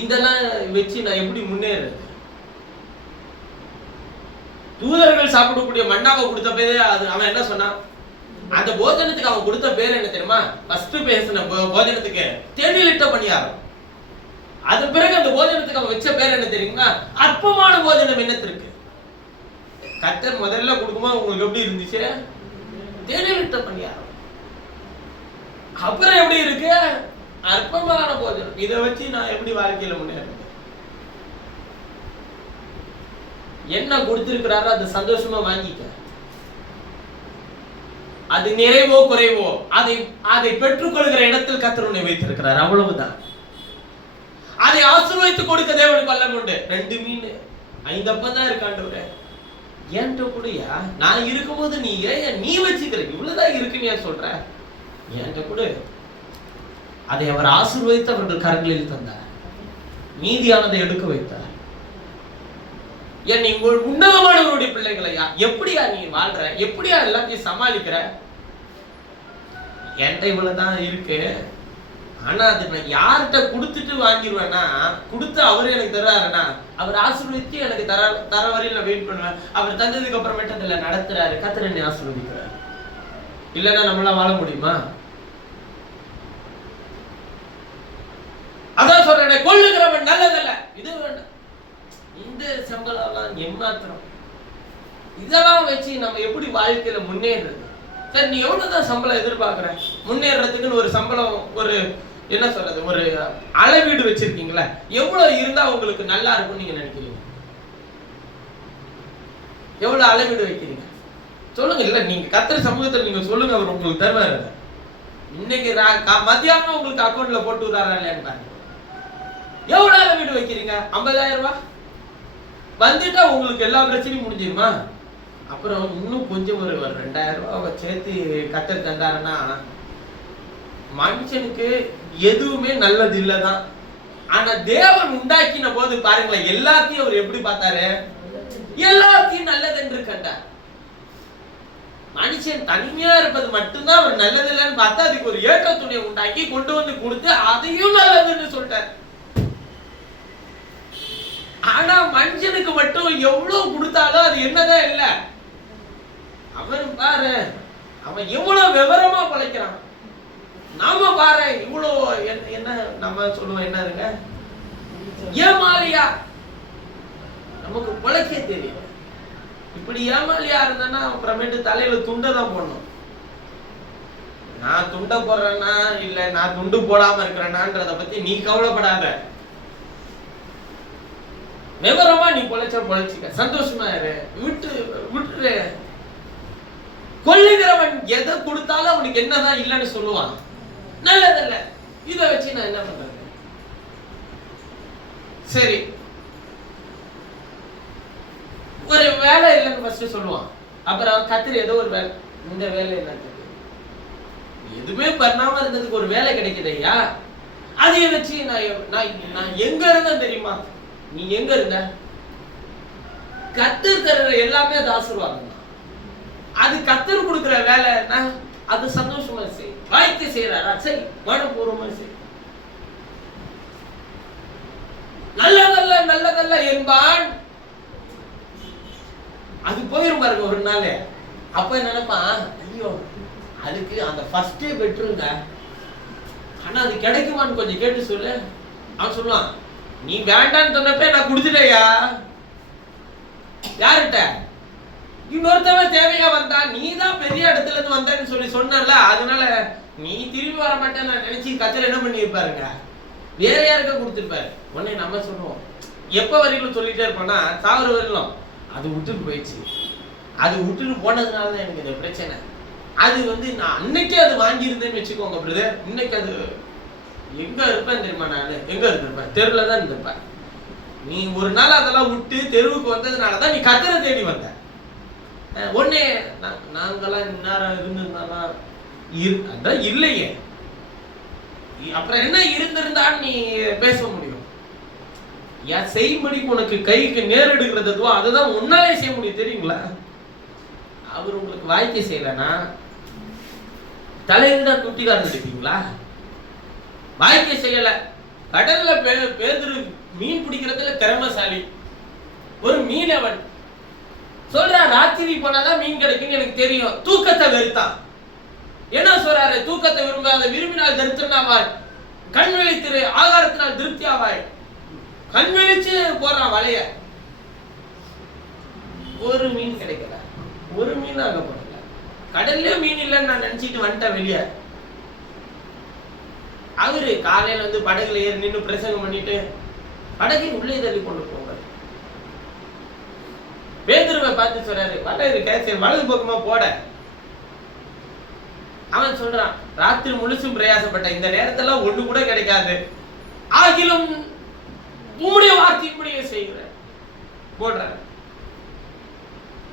இதெல்லாம் வச்சு நான் எப்படி முன்னேறது? தூதர்கள் சாப்பிடக்கூடிய மண்ணாவை கொடுத்த பேரு அவன் என்ன சொன்னான்? அந்த போஜனத்துக்கு அவன் கொடுத்த பேர் என்ன தெரியுமா? ஃபர்ஸ்ட் பேசின போஜனத்துக்கு தேனிலிட்ட பணியாரம். அது பிறகு அந்த போஜனத்துக்கு அவன் வச்ச பேர் என்ன தெரியுமா? அற்பமான போஜனம். என்னத்திற்கு? கர்த்தர் முதல்ல கொடுக்கும்போது உங்களுக்கு எப்படி இருந்துச்சு? தேனிலிட்ட பணியாரம். அப்புறம் எப்படி இருக்கு? அற்பமான போஜனம். இதை வச்சு நான் எப்படி வாழ்க்கையில முன்னேறது? என்ன கொடுத்திருக்கிறாரோ அதை சந்தோஷமா வாங்கிக்க. அது நிறைவோ குறைவோ அதை பெற்றுக்கொள்கிற இடத்தில் கர்த்தர் உன்னை வைத்திருக்கிறார், அவ்வளவுதான். அதை ஆசீர்வதித்து கொடுக்க தேவனுக்கு வல்லமை உண்டு. 2 மீன் 5 அப்பம் தான் இருக்காண்டவரே, ஏன்ட்ட கூடயா? நான் இருக்கும்போது நீ ஏன் நீ வச்சுக்கிற? இவ்வளவுதான் இருக்குன்னு ஏன் சொல்ற? ஏன்ட்ட கூட. அதை அவர் ஆசீர்வதித்து அவர்கள் கரங்களில் தந்தார், மீதியானதை எடுக்க வைத்தார். நீ உன்னதமானவருடைய பிள்ளைகளையா எப்படியா நீ வாழ்ற? எப்படியா எல்லாத்தையும் சமாளிக்கிற? என்கிட்ட இவ்வளவுதான் இருக்கு, ஆனா அது நான் யார்கிட்ட கொடுத்துட்டு வாங்கிடுவேன்னா, கொடுத்து அவரு எனக்கு தர்றாருன்னா அவர் ஆசீர்வதித்து எனக்கு தர வரையில் நான் வெயிட் பண்ணுவேன். அவர் தந்ததுக்கு அப்புறமேட்டு அதுல நடத்துறாரு, கர்த்தர் என்னை ஆசீர்வதிக்கிறார். இல்லைன்னா நம்மளால வாழ முடியுமா? அதான் சொல்றேன், கொள்ளுகிறவன் நல்லதல்ல. இது வேண்டாம், இந்த சம்பளம் ஏமாத்திரம். இதெல்லாம் வச்சு நம்ம எப்படி வாழ்க்கையில முன்னேறது? சரி, நீ எவ்வளவுதான் சம்பளம் எதிர்பார்க்கிற? முன்னேறதுக்குன்னு ஒரு சம்பளம், ஒரு என்ன சொல்றது, ஒரு அளவீடு வச்சிருக்கீங்களா? எவ்வளவு இருந்தா உங்களுக்கு நல்லா இருக்கும்னு நீங்க நினைக்கிறீங்க? எவ்வளவு அளவீடு வைக்கிறீங்க சொல்லுங்க. இல்ல நீங்க கர்த்தர் சமூகத்தில் நீங்க சொல்லுங்க, அவர் உங்களுக்கு தருவாரு. இன்னைக்கு மத்தியானம் உங்களுக்கு அக்கௌண்ட்ல போட்டு விடுறாரா இல்லையான்னு பாருங்க. எவ்வளவு அளவீடு வைக்கிறீங்க? 50,000 ரூபாய் வந்துட்டா உங்களுக்கு எல்லா பிரச்சனையும் முடிஞ்சிருமா? அப்புறம் இன்னும் கொஞ்சம் ஒரு 2,000 ரூபாவை சேர்த்து கர்த்தர் தந்தாருன்னா, மனுஷனுக்கு எதுவுமே நல்லது இல்லதான். ஆனா தேவன் உண்டாக்கின போது பாருங்களேன், எல்லாத்தையும் அவர் எப்படி பார்த்தாரு? எல்லாத்தையும் நல்லது என்று கண்டார். மனுஷன் தனிமையா இருப்பது மட்டும்தான் அவர் நல்லது இல்லைன்னு பார்த்தா அதுக்கு ஒரு ஏற்ற துணியை உண்டாக்கி கொண்டு வந்து கொடுத்து அதையும் நல்லதுன்னு சொல்லிட்டார். ஆனா மனுஷனுக்கு மட்டும் எவ்வளவு கொடுத்தாலும் அது என்னதான் இல்ல. அவன் பாரு, அவன் எவ்வளவு விவரமா பழைக்கிறான். நாம பாரு இவ்வளவு என்ன நம்ம சொல்லுவோம், என்னதுங்க ஏமாலியா, நமக்கு பழைக்க தெரியும். இப்படி ஏமாலியா இருந்தானா அப்புறமேட்டு தலையில துண்டை தான் போடணும். நான் துண்டை போடுறேன்னா இல்ல நான் துண்டு போடாம இருக்கிறேனான்றத பத்தி நீ கவலைப்படாத. விவரமா நீ பொழைச்சிக்க, சந்தோஷமா இரு, விட்டுரு. கொல்லுகிறவன் எதை கொடுத்தாலும் அவனுக்கு என்னதான் இல்லைன்னு சொல்லுவான். நல்லதில்ல, இத வச்சு நான் என்ன பண்றது? சரி, ஒரு வேலை இல்லைன்னு ஃபர்ஸ்ட் சொல்லுவான். அப்புறம் கத்திரி ஏதோ ஒரு வேலை, இந்த வேலை என்ன எதுவுமே பண்ணாம இருந்ததுக்கு ஒரு வேலை கிடைக்குதையா, அதைய வச்சு நான் எங்க இருந்தேன் தெரியுமா? நீ எங்க இருந்த? கத்தர் தர்ற எல்லாமே அது ஆசீர்வாதம் தான். அது கத்தர் கொடுக்கிற வேலை என்ன? அது சந்தோஷமா செய், வாய்க்கு செய்யறாரா சரி, மனப்பூர்வமா செய். நல்லதல்ல என்பான். அது போயிரும் பாருங்க ஒரு நாள். அப்ப நினைப்பான், ஐயோ அதுக்கு அந்த ஃபர்ஸ்டே பெட்ருங்க, ஆனா அது கிடைக்குமான்னு கொஞ்சம் கேட்டு சொல்லு. அவன் சொல்லுவான், நீ வேண்டான்னு சொன்னப்ப நான் கொடுத்துட்டேயா. யார்கிட்ட? இன்னொருத்தவன் தேவையா வந்தா, நீ தான் பெரிய இடத்துல இருந்து வந்தேன்னு சொல்லி சொன்னல, அதனால நீ திரும்பி வர மாட்டேன்னு நான் நினைச்சு கத்தர் என்ன பண்ணிருப்பாருங்க, வேற யாருக்க கொடுத்துருப்பாரு. உடனே நம்ம சொல்லுவோம், எப்ப வரைக்கும் சொல்லிட்டே இருப்போம்னா சாவர வரலாம். அது விட்டுட்டு போயிடுச்சு. அது விட்டுட்டு போனதுனாலதான் எனக்கு இந்த பிரச்சனை. அது நான் அன்னைக்கே அது வாங்கியிருந்தேன்னு வச்சுக்கோங்க பிரதர், இன்னைக்கு அது எங்க இருப்பேன் தெரியுமா? நான் எங்க இருந்திருப்பேன்? தெருல தான் இருந்திருப்பேன். நீ ஒரு நாள் அதெல்லாம் விட்டு தெருவுக்கு வந்ததுனாலதான் நீ கத்தரை தேடி வந்த. உடனே நாங்கெல்லாம் இந்நேரம் இருந்திருந்தாலும் அதான் இல்லையே, அப்புறம் என்ன இருந்திருந்தான்னு நீ பேச முடியும்? ஏன் செய்யும்படி உனக்கு கைக்கு நேரெடுக்கிறதுவோ அதுதான் உன்னாலே செய்ய முடியும், தெரியுங்களா? அவர் உங்களுக்கு வாய்க்கை செய்யலன்னா தலையில தான் குட்டிக்காரன் இருக்கீங்களா? வாய்க்கை செய்யல. கடல்ல பேதுரு மீன் பிடிக்கிறதுல திறமைசாலி, ஒரு மீனவன் சொல்ற, ராத்திரி போனாதான் மீன் கிடைக்குன்னு எனக்கு தெரியும். தூக்கத்தை வெறுத்தான். என்ன சொல்றாரு? தூக்கத்தை விரும்பினால் தரித்திரனாவாய், கண் விழித்திரு ஆகாரத்தினால் திருப்தி ஆவாய். கண் விழிச்சு போறான் வலைய, ஒரு மீன் கிடைக்கல, ஒரு மீன் ஆக போடல. கடல்ல மீன் இல்லைன்னு நான் நினைச்சிட்டு வந்துட்டேன் வெளியே. அவரு காலையில படகுல ஏறி நின்று பிரசங்கம் பண்ணிட்டு படகை உள்ளே தள்ளி கொண்டு போங்க. பேதுருவை பார்த்து சொல்றாரு, வடகு கேசரி வலது பக்கமா போட. அவன் சொல்றான், ராத்திரி முழுசும் பிரயாசப்பட்ட, இந்த நேரத்துல ஒண்ணு கூட கிடைக்காது, ஆகிலும் உம்முடைய வார்த்தையின்படியே செய்கிற போடுற.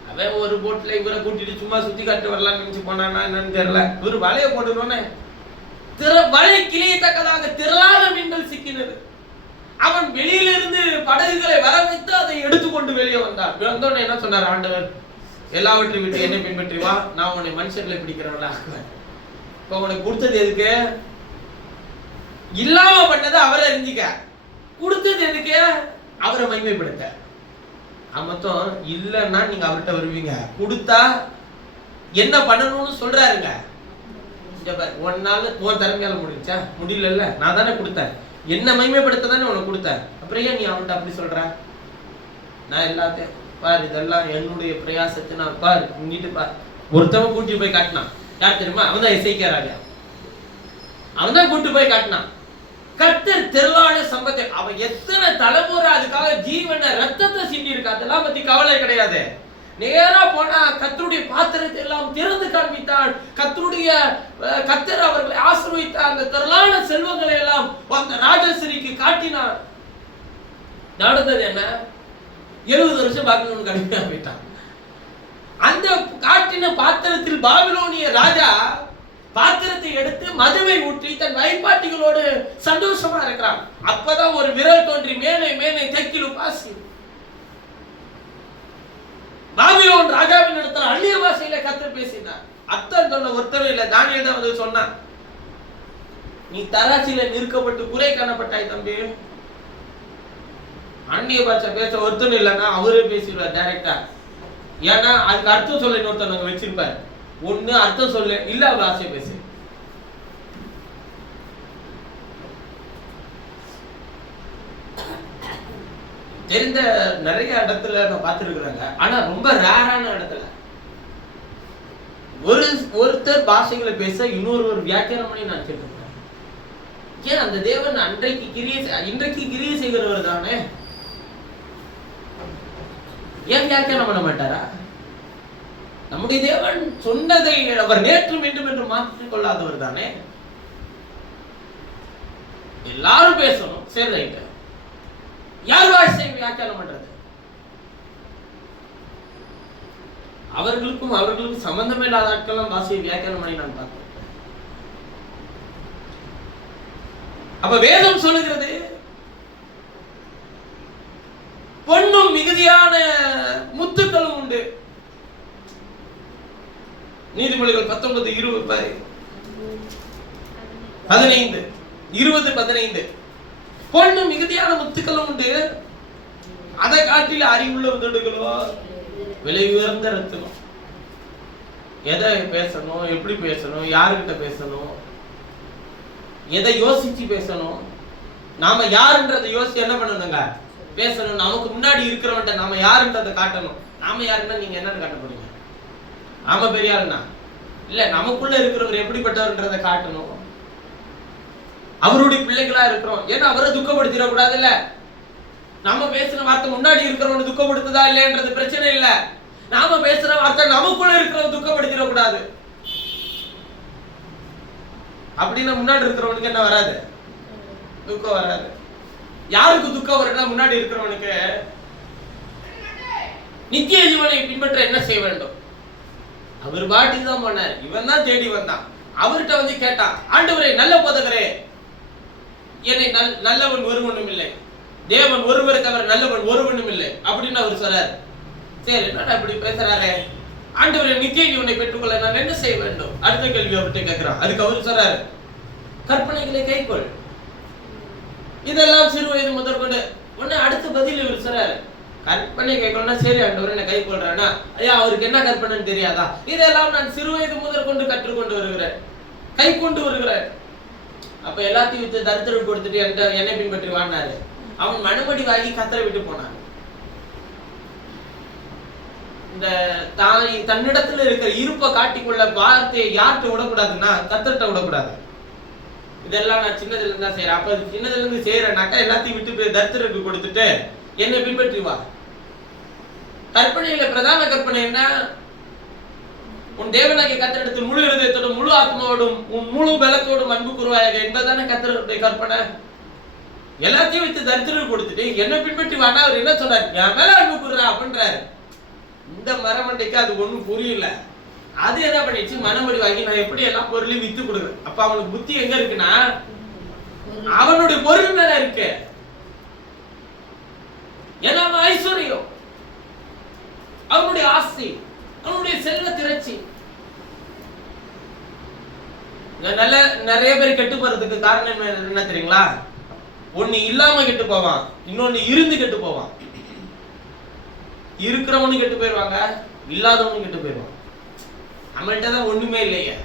அவன் ஒரு போட்ல இவரை கூட்டிட்டு சும்மா சுத்தி காட்டு வரலாம்னு நினைச்சு போனானா என்னன்னு தெரியல. இவரு வலைய போட்டுருவோன்னே வலை கிளியத்தக்கதாக திரளான மீன்கள் சிக்கினது. அவன் வெளியிலிருந்து படகுகளை வர வைத்து அதை எடுத்துக்கொண்டு வெளியே வந்தான். வந்தோடனே என்ன சொன்னார் ஆண்டவர்? எல்லாவற்றையும் விட்டு என்னை பின்பற்றி வா, நான் உன்னை மனுஷர்களை பிடிக்கிறவங்கள ஆக்குவேன். இப்ப உனக்கு கொடுத்தது எதுக்கு? இல்லாம பண்ணதை அவரை அறிஞ்சிக்க. கொடுத்தது எதுக்கு? அவரை மகிமைப்படுத்த. மொத்தம் இல்லைன்னா நீங்க அவர்கிட்ட வருவீங்க, கொடுத்தா என்ன பண்ணணும்னு சொல்றாருங்க. ஒன் நாள் உன் திறமையால முடிஞ்சா? முடியல, நான் தானே கொடுத்தேன், என்ன மகிமைப்படுத்த தானே உனக்கு கொடுத்தேன். அப்புறம் ஏன் நீ அவன்கிட்ட அப்படி சொல்ற? நான் எல்லாத்தையும் பாரு, இதெல்லாம் என்னுடைய பிரயாசத்தை நான் பாரு, இங்கிட்டு பாரு. ஒருத்தவன் கூட்டி போய் காட்டினான். யார் தெரியுமா? அவன் தான் இசைக்கிறாங்க. அவன் தான் கூட்டி போய் காட்டினான். கர்த்தர் திரளான சம்பத்தை, அவன் எத்தனை தலைமுறை அதுக்காக ஜீவனை ரத்தத்தை சிந்தி இருக்கா, அதெல்லாம் பத்தி கவலை கிடையாது. நேரா போனா கர்த்தருடைய பாத்திரத்தை எல்லாம் திறந்து காண்பித்தான். கர்த்தர் அவர்களை ஆசீர்வதித்த அந்த திரளான செல்வங்களை எல்லாம் அந்த ராஜஸ்ரீக்கு காட்டினான். நடந்தது என்ன? 70 வருஷம் பாபிலோன் கடுமையா போயிட்டான். அந்த காட்டின பாத்திரத்தில் பாபிலோனிய ராஜா பாத்திரத்தை எடுத்து மதுவை ஊற்றி தன் வைப்பாட்டிகளோடு சந்தோஷமா இருக்கிறான். அப்பதான் ஒரு விரல் தோன்றி மேலே மேலே தெக்கிலு பாசி. பாபிலோன் ராஜாவின் இடத்துல அந்நிய பாஷையில கர்த்தர் பேசினார். அர்த்தம் சொல்ல ஒருத்தரும் இல்ல. தானியேல் தான் வந்து சொன்னான், நீ தராசில நிற்கப்பட்டு குறை காணப்பட்டாய் தம்பி. அந்நிய பாஷை பேச ஒருத்தரும் இல்லைன்னா அவரே பேசிடுவார் டைரக்டா. ஏன்னா அதுக்கு அர்த்தம் சொல்ல இன்னொருத்தர் நாங்க வச்சிருப்பாரு. ஒண்ணு அர்த்தம் சொல்ல, இல்ல அவர் ஆசை பேசு. தெரிந்த நிறைய இடத்துல நான் பார்த்துருக்குறாங்க. ஆனா ரொம்ப ரேரான இடத்துல ஒருத்தர் பாஷைகளை பேச இன்னொரு வியாக்கியானம் பண்ணி நான் கேட்கிறேன். ஏன் அந்த தேவன் இன்றைக்கு கிரியை செய்கிறவர் தானே, ஏன் வியாக்கியானம் பண்ண மாட்டாரா? நம்முடைய தேவன் சொன்னதை அவர் நேற்று மீண்டும் என்று மாற்றிக் கொள்ளாதவர் தானே. எல்லாரும் பேசணும், சரி ரைட். யார் வாய்ஸை வியாக்கியானம் பண்றது? அவர்களுக்கும் சம்பந்தமே இல்லாத ஆட்கள் பாஷையை வியாக்கியானம் பண்ணி நான் பார்த்தேன். அப்ப வேதம் சொல்லுகிறது, பொன்னும் மிகுதியான முத்துக்களும் உண்டு. நீதிமொழிகள் 19:20 பாரு, 15 பொன்னும் மிகுதியான முத்துக்களும் உண்டு, அதை காட்டில் அறிவுள்ள உதடுகளோ விலை உயர்ந்த ரத்தினம். எதை பேசணும், எப்படி பேசணும், யாருக்கிட்ட பேசணும், எதை யோசிச்சு பேசணும், நாம யாருன்றதை யோசிச்சு என்ன பண்ணணுங்க பேசணும். நமக்கு முன்னாடி இருக்கிறவன்ட்ட நாம யாருன்றதை காட்டணும். நாம யாருன்னா நீங்க என்னன்னு காட்ட போறீங்க? நாம பெரிய ஆளுனா இல்ல, நமக்குள்ள இருக்கிறவர் எப்படிப்பட்டவர்ன்றதை காட்டணும். அவருடைய பிள்ளைகளா இருக்கிறோம், ஏன்னா அவரை துக்கப்படுத்திட கூடாது. இல்ல, நம்ம பேசுற வார்த்தை முன்னாடி இருக்கிறவனை துக்கப்படுத்துதா இல்லையன்றது பிரச்சனை இல்ல. நாம பேசுற வார்த்தை நமக்குள்ள இருக்கிறவன் துக்கப்படுத்திட கூடாது. அப்படின்னா முன்னாடி இருக்கிறவனுக்கு என்ன வராது? துக்கம் வராது. யாருக்கு துக்கம் வரும்னா முன்னாடி இருக்கிறவனுக்கு. நித்திய ஜீவனை பின்பற்ற என்ன செய்ய வேண்டும்? அவர் பாட்டுக்கு தான் போனார், இவன் தான் தேடி வந்தான். அவர்கிட்ட வந்து கேட்டான், ஆண்டவரே நல்ல போதகரே, என்னை நல்லவன் ஒருவனும் இல்லை, தேவன் ஒருவரை தவிர நல்லவன் ஒருவனும் இல்லை அப்படின்னு அவர் சொல்றாரு. சரி, என்னடா இப்படி பேசுறாரு? ஆண்டவரே நித்திய ஜீவனை பெற்றுக்கொள்ள நான் என்ன செய்ய வேண்டும்? அடுத்த கேள்வி அவர்கிட்ட கேட்கிறான். அதுக்கு அவர் சொல்றாரு, கற்பனைகளை கைக்கொள். இதெல்லாம் சிறு வயது முதற்கொண்டு. உடனே அடுத்த பதில் இவர் சொல்றாரு, கற்பனை கைக்கொள்ளா சரி ஆண்டவரே என்ன கை கொள்றானா? ஐயா, அவருக்கு என்ன கற்பனைன்னு தெரியாதா? இதெல்லாம் நான் சிறு வயது முதற்கொண்டு கற்றுக்கொண்டு வருகிறேன், கை கொண்டு வருகிறேன். அப்ப எல்லாத்தையும் விட்டு தரித்திரம் கொடுத்துட்டு என்னை பின்பற்றி வாழ்னாரு. அவன் மனமடி வாங்கி கத்தரை விட்டு போனான். இந்த தன்னிடத்துல இருக்கிற இருப்பை காட்டிக்கொள்ள வார்த்தையை யார்கிட்ட விடக்கூடாதுன்னா கத்தர்கிட்ட விடக்கூடாது. இதெல்லாம் நான் சின்னதுல இருந்தா செய்யறேன். அப்ப சின்னதுல இருந்து செய்யறேன்னாக்கா எல்லாத்தையும் விட்டு போய் தரித்திரருக்கு கொடுத்துட்டு என்னை பின்பற்றி வா. கற்பனையில பிரதான கற்பனை என்ன? உன் தேவனாகிய கர்த்தரிடத்தில் முழு இருதயத்தோடும் முழு ஆத்மாவோடும் உன் முழு பலத்தோடும் அன்பு கூறுவாயாக என்பதுதானே கர்த்தருடைய கற்பனை. எல்லாத்தையும் வச்சு தரித்திரம் கொடுத்துட்டு என்ன பின்பற்றி வானா அவர் என்ன சொல்றாரு? என் மேல அன்பு கூறுறா அப்படின்றாரு. இந்த மரமண்டைக்கு அது ஒண்ணும் புரியல. அது என்ன பண்ணிடுச்சு, மனமடி வாங்கி நான் எப்படி எல்லா பொருளையும் வித்து கொடுக்குறேன். அப்ப அவனுக்கு புத்தி எங்க இருக்குன்னா அவனுடைய பொருள் மேல இருக்கு. ஏன்னா அவன் ஐஸ்வர்யம், அவனுடைய ஆஸ்தி, அவனுடைய செல்வ திரட்சி. நிறைய பேர் கெட்டு போறதுக்கு காரணம் என்ன தெரியுங்களா? ஒண்ணு இல்லாம கெட்டு போவான், இன்னொன்னு இருந்து கெட்டு போவான். இருக்கிறவனும் கெட்டு போயிருவாங்க, இல்லாதவனும் கெட்டு போயிருவான். நம்மள்கிட்ட தான் ஒண்ணுமே இல்லையே,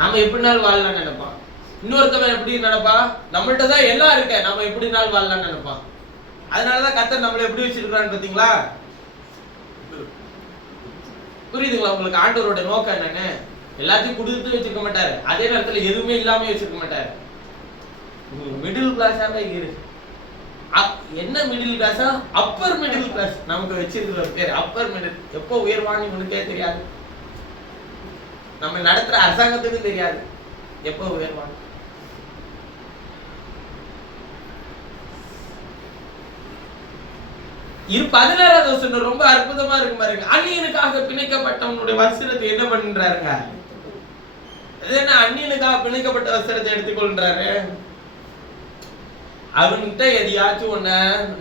நம்ம எப்படினாலும் வாழலாம்னு நினைப்பான். இன்னொருத்தவன் எப்படி நினைப்பான்? நம்மள்கிட்ட தான் எல்லாம் இருக்க, நம்ம எப்படினாலும் வாழலாம்னு நினைப்பான். அதனாலதான் கர்த்தர் நம்மளை எப்படி வச்சிருக்கான்னு பாத்தீங்களா? புரியுதுங்களா உங்களுக்கு? ஆண்டவரோட நோக்கம் என்னன்னு? எல்லாத்தையும் கொடுத்து வச்சிருக்க மாட்டாரு, அதே நேரத்துல எதுவுமே இல்லாம வச்சிருக்க மாட்டாரு. மிடில் கிளாஸா இரு. என்ன மிடில் கிளாஸா? Upper middle class. நமக்கு வச்சிருக்கிற பேர் அப்பர் மிடில். எப்போ உயர்வான்னு உனக்கே தெரியாது, நம்ம நடத்துற அரசாங்கத்துக்கு தெரியாது எப்போ உயர்வான். 16வது வசனம் ரொம்ப அற்புதமா இருக்கு பாருங்க. அந்நியனுக்காக பிணைக்கப்பட்டவனுடைய வஸ்திரத்தை என்ன பண்றாருங்க? அது என்ன அந்நியனுக்காக பிணைக்கப்பட்ட வஸ்திரத்தை எடுத்துக்கொள்றாரு? அவன்கிட்ட எதையாச்சும் ஒண்ண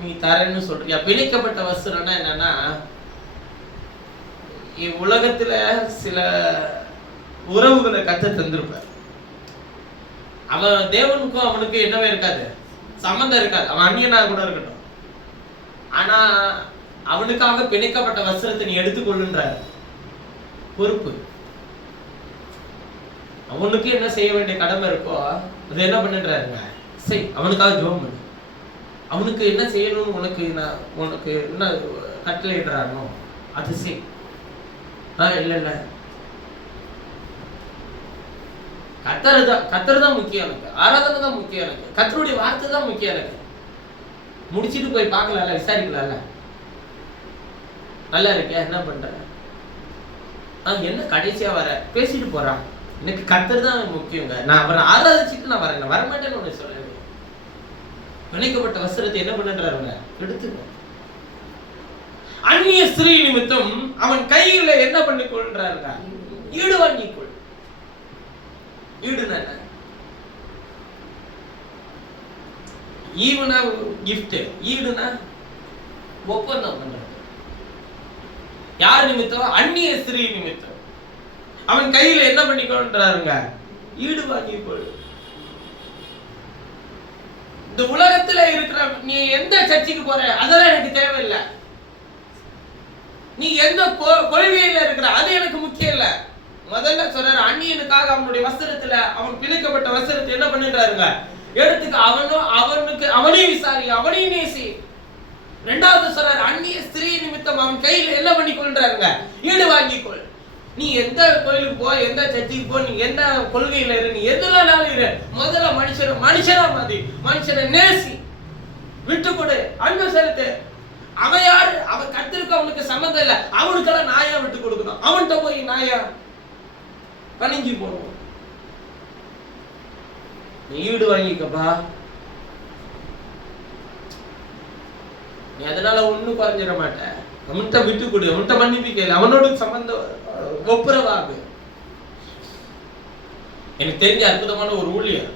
நீ தரேன்னு சொல்றியா? பிணைக்கப்பட்ட வஸ்திரம்னா என்னன்னா, உலகத்துல சில உறவுகளை கத்த தந்திருப்பார். அவன் தேவனுக்கும் அவனுக்கு என்னவே இருக்காது, சம்பந்தம் இருக்காது. அவன் அந்நியனாக கூட இருக்கட்டும். ஆனா அவனுக்காக பிணைக்கப்பட்ட வஸ்திரத்தை நீ எடுத்துக்கொள்ளுன்ற பொறுப்பு. அவனுக்கு என்ன செய்ய வேண்டிய கடமை இருக்கோ அது என்ன பண்ணுறாருங்க, சரி அவனுக்காக ஜெபம் பண்ணு. அவனுக்கு என்ன செய்யணும்னு உனக்கு என்ன கட்டளை இடுறானோ அது செய். இல்ல கத்தர் தான் முக்கியம் எனக்கு, ஆராதனை தான் முக்கியம் எனக்கு, கத்தருடைய வார்த்தை தான் முக்கியம் எனக்கு. முடிச்சிட்டு போய் பார்க்கலாம்ல, விசாரிக்கலாம்ல, நல்லா இருக்க என்ன பண்ற, என்ன கடைசியா வர பேசிட்டு போறான். எனக்கு கத்தர் தான் முக்கியங்க, நான் அவரை ஆராதிச்சுட்டு நான் வரேன், வரமாட்டேன்னு ஒண்ணு சொல்றேன். பிணைக்கப்பட்ட வஸ்திரத்தை என்ன பண்ணுறாருங்க, எடுத்துக்க. அந்நிய ஸ்திரீ நிமித்தம் அவன் கையில என்ன பண்ணி கொள்றாருங்க, ஈடு வாங்கிக்கொள். ஈடுனா என்ன? ஈவுனா கிஃப்ட், ஈடுனா ஒப்பந்தம் பண்றது. யார் நிமித்தம்? அந்நிய ஸ்திரீ நிமித்தம் அவன் கையில என்ன பண்ணிக்கொள்றாருங்க, ஈடு வாங்கிக்கொள். இந்த உலகத்துல இருக்கிற நீ எந்த சர்ச்சுக்கு போற அதெல்லாம் எனக்கு தேவையில்லை. நீ எந்த கொள்கையில இருக்கிற அது எனக்கு முக்கியம் இல்ல. முதல்ல சொல்றாரு, அந்நியனுக்காக அவனுடைய வஸ்திரத்துல, அவன் பிணைக்கப்பட்ட வஸ்திரத்தை என்ன பண்ணிடுறாருங்க, எடுத்துக்க. அவனுக்கு அவனையும் விசாரி, அவனையும் நேசி. ரெண்டாவது சொல்றாரு, அந்நிய ஸ்திரீ நிமித்தம் அவன் கையில என்ன பண்ணி கொள்றாருங்க, ஈடு வாங்கிக்கொள். நீ எந்த கோயிலுக்கு போ, எந்த சர்ச்சுக்கு போ, நீ எந்த கொள்கையில இரு, நீ எதுனாலும் இரு, முதல்ல மனுஷனா மாதிரி மனுஷனை நேசி, விட்டு கொடு, அன்பு செலுத்து. அவன் யாரு? அவன் கத்திருக்கு, அவனுக்கு சம்மந்தம் இல்லை. அவனுக்கெல்லாம் நாயா விட்டு கொடுக்கணும். அவன்கிட்ட போய் நாயா பணிஞ்சு போடுவோம். நீ ஈடு வாங்கிக்கப்பா. நீ அதனால ஒண்ணும் குறைஞ்சிட மாட்ட. அவன்கிட்ட விட்டு கொடு, அவன்கிட்ட மன்னிப்பு கேளு, அவனோட சம்பந்தம் ஒப்புரவாகு. எனக்கு தெரிஞ்ச அற்புதமான ஒரு ஊழியர்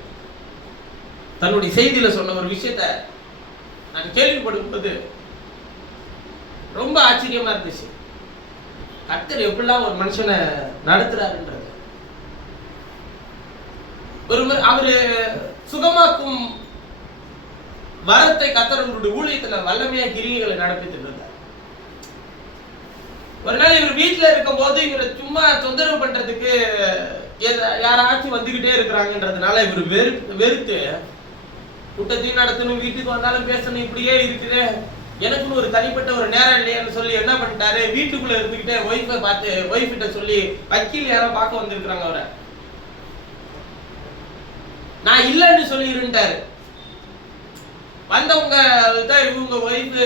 தன்னுடைய செய்தியில சொன்ன ஒரு விஷயத்த நான் கேள்விப்படும் போது ரொம்ப ஆச்சரியமா இருந்துச்சு. கர்த்தர் எப்படிலாம் ஒரு மனுஷனை நடத்துறாருன்றது. அவரு சுகமாக்கும் வரத்தை கர்த்தருடைய ஊழியத்துல வல்லமையா கிரியைகளை நடத்திட்டு இருந்தார். ஒரு நாள் இவர் வீட்டுல இருக்கும் போது இவரை சும்மா தொந்தரவு பண்றதுக்கு யாராச்சும் வந்துகிட்டே இருக்கிறாங்கன்றதுனால இவர் வெறுத்து கூட்டத்தையும் நடத்தணும், வீட்டுக்கு வந்தாலும் பேசணும், இப்படியே இருக்குது, எனக்குன்னு ஒரு தனிப்பட்ட ஒரு நேரம் இல்லையான்னு சொல்லி என்ன பண்ணிட்டாரு, வீட்டுக்குள்ள இருந்துகிட்டே ஒய்ஃபை பார்த்து ஒய்ஃப் கிட்ட சொல்லி, வக்கீல் யாரோ பார்க்க வந்திருக்கிறாங்க அவரை, நான் இல்லைன்னு சொல்லி இருந்துட்டாரு. வந்தவங்க தான் இவங்க ஒய்ஃப்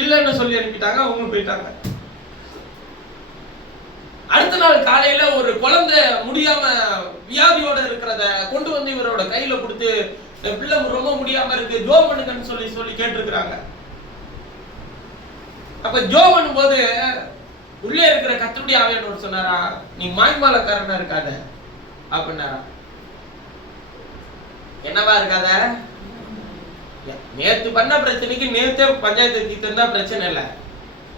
இல்லைன்னு சொல்லி அனுப்பிட்டாங்க, அவங்க போயிட்டாங்க. அடுத்த நாள் காலையில ஒரு குழந்தை முடியாம வியாதியோட இருக்கிறத கொண்டு வந்து இவரோட கையில கொடுத்து, பிள்ளை ரொம்ப முடியாம இருக்கு, ஜோம் பண்ணுங்கன்னு சொல்லி கேட்டிருக்கிறாங்க. அப்ப ஜோம் பண்ணும்போது உள்ளே இருக்கிற கர்த்தருடைய ஆவியானவர் சொன்னாரா, நீ மாய்மாலக்காரனா இருக்காத அப்படின்னாரா. என்னவா இருக்காத? நேத்து பண்ண பிரச்சனைக்கு நேத்தே பஞ்சாயத்து தீர்த்தா பிரச்சனை இல்லை.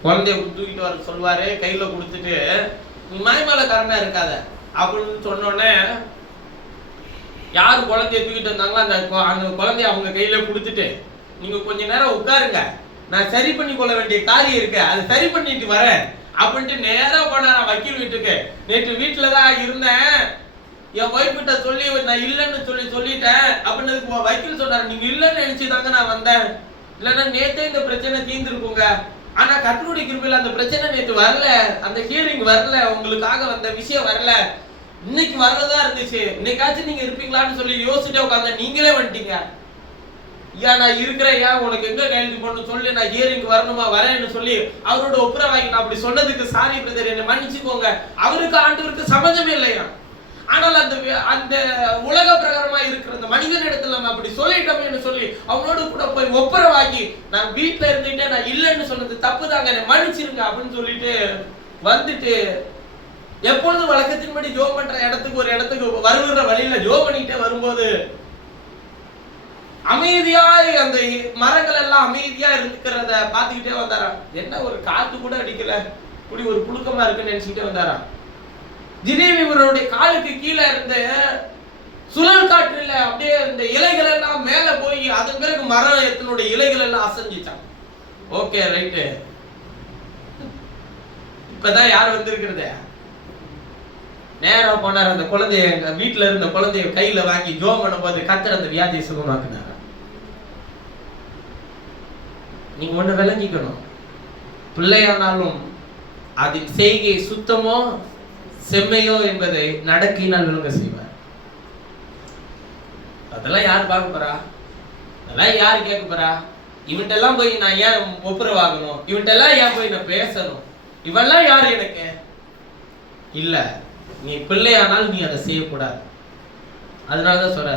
குழந்தைய தூக்கிட்டு வர சொல்வாரு, கையில கொடுத்துட்டு நீ மாய்மாலக்காரனா இருக்காத அப்படின்னு சொன்னோடனே யாரு குழந்தைய தூக்கிட்டு வந்தாங்களோ அந்த குழந்தைய அவங்க கையில கொடுத்துட்டு, நீங்க கொஞ்ச நேரம் உட்காருங்க, நான் சரி பண்ணி கொள்ள வேண்டிய காரியம் இருக்கு, அது சரி பண்ணிட்டு வரேன் அப்படின்ட்டு நேரா போனாராம் வக்கீல் வீட்டுக்கு. நேற்று வீட்டுலதான் இருந்தேன், என் ஒய்ஃப் கிட்ட சொல்லி நான் இல்லைன்னு சொல்லிட்டேன் அப்படின்னு வக்கீல் சொன்னாரு. நீங்க இல்லைன்னு நினைச்சுதாங்க நான் வந்தேன், இல்லைன்னா நேத்தே இந்த பிரச்சனை தீர்ந்துருக்குங்க. ஆனா கர்த்தருடைய கிருபையில அந்த பிரச்சனை நேற்று வரல, அந்த ஹியரிங் வரல, உங்களுக்காக வந்த விஷயம் வரல, இன்னைக்கு வரலதான் இருந்துச்சு. இன்னைக்காச்சும் நீங்க இருப்பீங்களான்னு சொல்லி யோசிச்சுட்டே உட்காந்து நீங்களே வந்துட்டீங்க. ஏன் நான் இருக்கிறேன், ஏன் உனக்கு எங்க கையெழுத்து போடணும்னு சொல்லி நான் ஹியரிங் வரணுமா வரேன்னு சொல்லி அவரோட ஒப்புரவாகி நான் அப்படி சொன்னதுக்கு சாரி பிரதர், என்னை மன்னிச்சுக்கோங்க, அவருக்கு ஆண்டவருக்கு சம்பந்தமே இல்லையா. ஆனால் அந்த உலக பிரகாரமா இருக்கிற அந்த மனிதன் இடத்துல நம்ம அப்படி சொல்லிட்டோம்னு சொல்லி அவனோட கூட போய் ஒப்புரவாகி, நான் வீட்டுல இருந்துட்டே நான் இல்லைன்னு சொன்னது தப்பு தாங்க, என்னை மன்னிச்சிருங்க அப்படின்னு சொல்லிட்டு வந்துட்டு எப்பொழுது வழக்கத்தின்படி ஜோம் பண்ற இடத்துக்கு ஒரு இடத்துக்கு வருகிற வழியில ஜோம் பண்ணிட்டே வரும்போது அமைதியா அந்த மரங்கள் எல்லாம் அமைதியா இருக்கிறத பாத்துக்கிட்டே வந்தாராம். என்ன ஒரு காத்து கூட அடிக்கல, இப்படி ஒரு புழுக்கமா இருக்குன்னு நினைச்சுக்கிட்டே வந்தாராம். திடீர்னு இவருடைய காலுக்கு கீழே இருந்த சுழல் காற்றுல அப்படியே இந்த இலைகள் எல்லாம் மேல போய் அதன் பிறகு மரத்தினுடைய இலைகள் எல்லாம் அசைஞ்சிச்சான். ஓகே ரைட்டு, இப்பதான் யார் வந்திருக்கிறது? நேரம் போனார். அந்த குழந்தைய வீட்டுல இருந்த குழந்தைய கையில வாங்கி ஜோம் பண்ணும்போது கர்த்தர் அந்த வியாதியை சுகமாக்குனார். நீங்க ஒண்ணு விளங்கிக்கணும், பிள்ளையானாலும் அதின் செய்கை சுத்தமோ செம்மையோ என்பதை நடக்கினால் விளங்க செய்வார். அதெல்லாம் யாரு பார்க்க போறா? அதெல்லாம் யாரு கேட்க போறா? இவன்ட்டெல்லாம் போய் நான் ஏன் ஒப்புரவாகணும்? இவன்ட்டெல்லாம் ஏன் போய் நான் பேசணும்? இவெல்லாம் யாரு எனக்கு? இல்ல, நீ பிள்ளையானால் நீ அதை செய்யக்கூடாது. அதனாலதான் சொல்ற,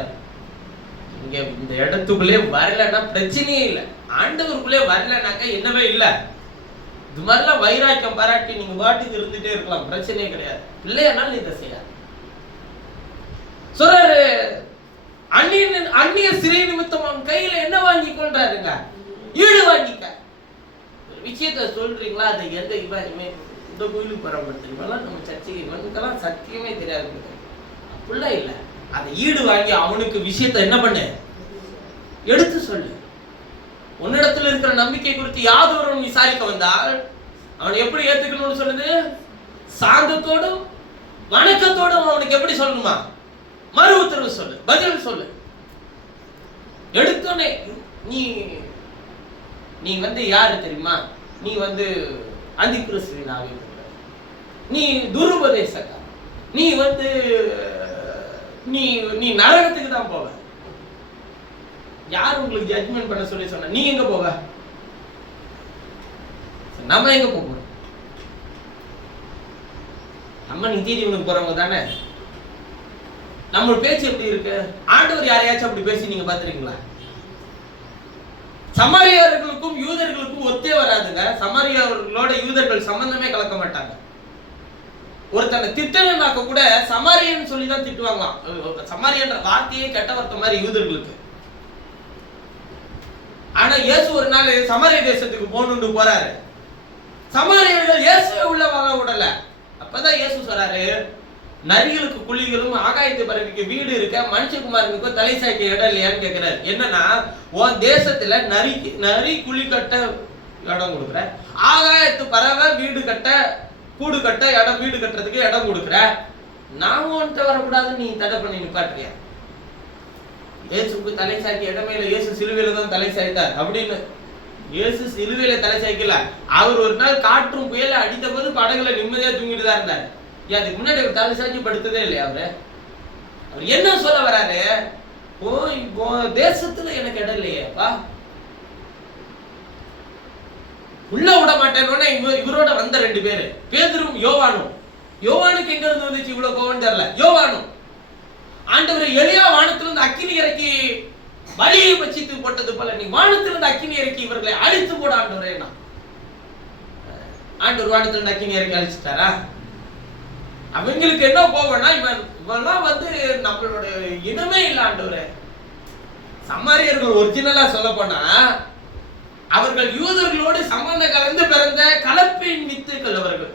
இங்க இந்த இடத்துக்குள்ளே வரலன்னா பிரச்சனையே இல்லை. ஆண்டவருக்குள்ளே வரலனாக்க என்னவே இல்லை. இது மாதிரிலாம் வைராக்கியம் பாராட்டி நீங்க பாட்டுக்கு இருந்துட்டே இருக்கலாம், பிரச்சனையே கிடையாது. பிள்ளையானால் நீ இதை செய்யாது. சொல்றாரு, அந்நிய சிறை நிமித்தம் அவன் கையில என்ன வாங்கி கொண்டாருங்க? ஈடு வாங்கிக்க. ஒரு விஷயத்த சொல்றீங்களா, அதை எந்த இவன் இந்த கோயிலுக்கு பரப்படுத்துறீங்களா, நம்ம சர்ச்சைக்கு இவனுக்கெல்லாம் சத்தியமே தெரியாது. அப்படிலாம் இல்லை, அதை ஈடு வாங்கி அவனுக்கு விஷயத்த என்ன பண்ணு, எடுத்து சொல்லு. உன்னிடத்துல இருக்கிற நம்பிக்கை குறித்து யாதொருவன் விசாரிக்க வந்தால் அவன் எப்படி ஏத்துக்கணும்னு சொல்லுது? சாந்தத்தோடும் வணக்கத்தோடும் அவனுக்கு எப்படி சொல்லணுமா? மறு உத்தரவு சொல்லு, பதில் சொல்லு. எடுத்தோடனே நீ யாரு தெரியுமா? நீ அந்திகிறிஸ்துவின் ஆவி, நீ துருபதேசக்கா, நீ நீ நரகத்துக்கு தான் போவ. யார் உங்களுக்கு ஜட்ஜ்மெண்ட் பண்ண சொல்லி சொன்ன? நீ எங்க போவ? நம்ம எங்க போறோம்? நம்ம நித்திய ஜீவனுக்கு போறவங்க தானே. நம்ம பேச்சு எப்படி இருக்கு? ஆண்டவர் யாரையாச்சும் அப்படி பேசி நீங்க பாத்துருக்கீங்களா? சமாரியர்களுக்கும் யூதர்களுக்கும் ஒத்தே வராதுங்க. சமாரியர்களோட யூதர்கள் சம்பந்தமே கலக்க மாட்டாங்க. ஒருத்தனை திட்டனாக்க கூட சமாரியன் சொல்லிதான் திட்டுவாங்களாம். சமாரியன்ற வார்த்தையே கெட்ட வார்த்தை மாதிரி யூதர்களுக்கு. ஆனா இயேசு ஒரு நாள் சமாரிய தேசத்துக்கு போகணும்னு போறாரு. சமாரியர்கள் இயேசுவை உள்ள வாங்க விடல. அப்பதான் இயேசு சொல்றாரு, நரிகளுக்கு குழிகளும் ஆகாயத்து பறவைக்கு வீடு இருக்க மனுஷகுமாரனுக்கு தலை சாய்க்க இடம் இல்லையான்னு கேட்கிறாரு. என்னன்னா, உன் தேசத்துல நரி குழி கட்ட இடம் கொடுக்குற, ஆகாயத்து பறவை வீடு கட்ட கூடு கட்ட இடம், வீடு கட்டுறதுக்கு இடம் கொடுக்குற, நான் உன்கிட்ட வரக்கூடாதுன்னு நீ தடை பண்ணி நிப்பாட்டுறியா? இயேசுக்கு தலை சாய்க்க இடமே இல்லை, இயேசு சிலுவையில தான் தலை சாய்த்தார் அப்படின்னு. இயேசு சிலுவையில தலை சாய்க்கல. அவர் ஒரு நாள் காற்றும் புயல அடித்த போது படகுல நிம்மதியா தூங்கிட்டு தான் இருந்தார். அதுக்கு முன்னாடி அவர் தலை சாய்ச்சி படுத்ததே இல்லையா? அவர் என்ன சொல்ல வராரு? தேசத்துல எனக்கு இடம் இல்லையேப்பா, உள்ள விட மாட்டேன்னு இவரோட வந்த 2 பேரு, பேதுரும் யோவானும். யோவானுக்கு எங்க இருந்து வந்துச்சு இவ்வளவு கோவம் தெரியல. யோவானும், ஆண்டவர் எலியா வானத்திலிருந்து அக்கினி இறக்கி வழியை பட்சித்து போட்டது போல நீ வானத்திலிருந்து அக்கினி இறக்கி இவர்களை அழித்து போட ஆண்டவரே. ஆண்டவர் வானத்திலிருந்து அக்கினி இறக்கி அழிச்சுட்டாரா? அவங்களுக்கு என்ன கோவம்னா, இவெல்லாம் நம்மளோட இனமே இல்ல ஆண்டவரே. சமாரியர்கள் ஒரிஜினலா சொல்ல போனா அவர்கள் யூதர்களோடு சம்பந்தம் கலந்து பிறந்த கலப்பின் வித்துக்கள் அவர்கள்.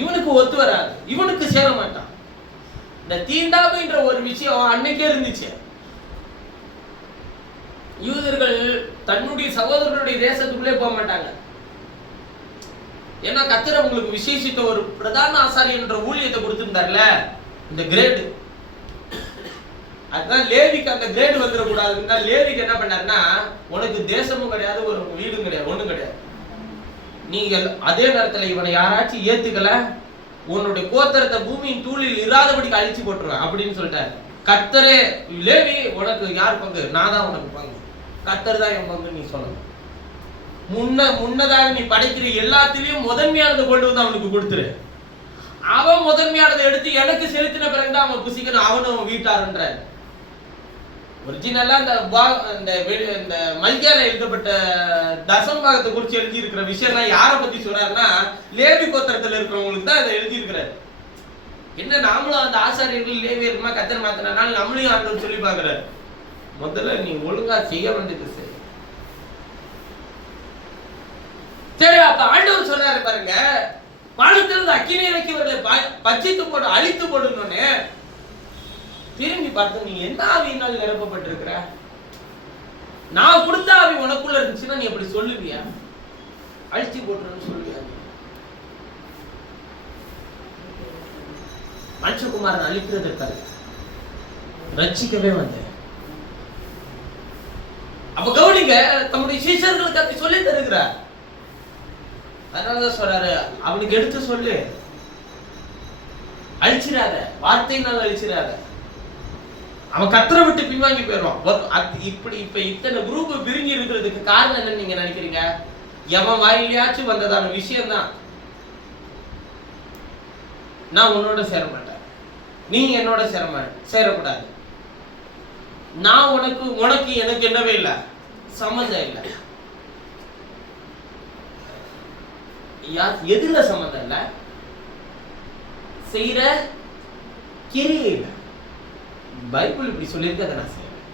இவனுக்கு ஒத்து வராது, இவனுக்கு சேர மாட்டான். இந்த தீண்டாமைன்ற ஒரு விஷயம் அன்னைக்கே இருந்துச்சு. யூதர்கள் தன்னுடைய சகோதரர்களுடைய தேசத்துக்குள்ளே போக மாட்டாங்க. ஏன்னா கர்த்தர் உங்களுக்கு விசேஷித்த ஒரு பிரதான ஆசாரியர் என்ற ஊழியத்தை கொடுத்திருந்தார்ல, இந்த கிரேடு. அதுதான் லேவிக்கு அந்த கிரேடு வந்துடக்கூடாதுன்னா லேவிக்கு என்ன பண்ணாருன்னா, உனக்கு தேசமும் கிடையாது, ஒரு வீடும் கிடையாது, ஒண்ணும் கிடையாது. நீங்க அதே நேரத்துல இவனை யாராச்சும் ஏத்துக்கல, உன்னுடைய கோத்திரத்தை பூமியின் தூளில் இராதபடிக்கு அழிச்சு போட்டுருவேன் அப்படின்னு சொல்லிட்டாரு. கர்த்தரே, லேவி உனக்கு யார் பங்கு? நான் தான் உனக்கு பங்கு, கர்த்தர் தான் என் பங்கு நீ சொல்லணும். முன்னதாக நீ படைக்கிற எல்லாத்திலையும் முதன்மையானதை கொண்டு வந்து அவனுக்கு கொடுத்துரு. அவன் முதன்மையானதை எடுத்து எனக்கு செலுத்தின பிறகுதான் அவன் புசிக்கணும், அவனும் வீட்டாருன்ற. ஒரிஜினலா இந்த மல்கியால எழுதப்பட்ட தசம்பாகத்தை குறித்து எழுதி இருக்கிற விஷயம்லாம் யாரை பத்தி சொல்றாருன்னா லேவி கோத்திரத்துல இருக்கிறவங்களுக்கு தான் அதை எழுதி இருக்கிறாரு. என்ன நாமளும் அந்த ஆசாரியர்கள் லேவியருமா கத்தர் மாத்தினாலும் நம்மளையும் ஆண்டவர் சொல்லி பாக்குறாரு, முதல்ல நீ ஒழுங்கா செய்ய வேண்டியது சரி. சரி, அப்ப ஆண்டவர் சொல்றாரு பாருங்க, வானத்திலிருந்து அக்கினி இறக்கியவர்களை பட்சித்து போடு, அழித்து போடுன்னு. திரும்பி பார்த்து நீ என்ன ஆவியினால் நிரப்பப்பட்டிருக்கிற? நான் கொடுத்த ஆவி உனக்குள்ள இருந்துச்சுன்னா நீ அப்படி சொல்லுவியா? அழிச்சு போட்டுருன்னு சொல்லுவியா? மனுஷகுமாரன் அழிக்கிறதற்காக ரட்சிக்கவே வந்தேன். அப்ப கவனிங்க, தம்முடைய சீஷர்களுக்கு அப்படி சொல்லி தருகிறார். அதனாலதான் சொல்றாரு, அவனுக்கு எடுத்து சொல்லு, அழிச்சிடாத, வார்த்தையினால் அழிச்சிடாத. அவன் கத்தரை விட்டு பின்வாங்கி போயிடுவான். இப்படி இப்ப இத்தனை குரூப் பிரிஞ்சு இருக்கிறதுக்கு காரணம் என்னன்னு நீங்க நினைக்கிறீங்க? எவன் வாயிலையாச்சும் வந்ததான விஷயம் தான். நான் உன்னோட சேர மாட்டேன், நீ என்னோட சேரக்கூடாது, நான் உனக்கு எனக்கு என்னவே இல்லை, சம்மந்தம் இல்லை. எதுல சம்மந்தம் இல்லை? செய்யற கிரியை இல்லை. பைபிள் இப்படி சொல்லியிருக்கு, அதை நான் செய்யறேன்.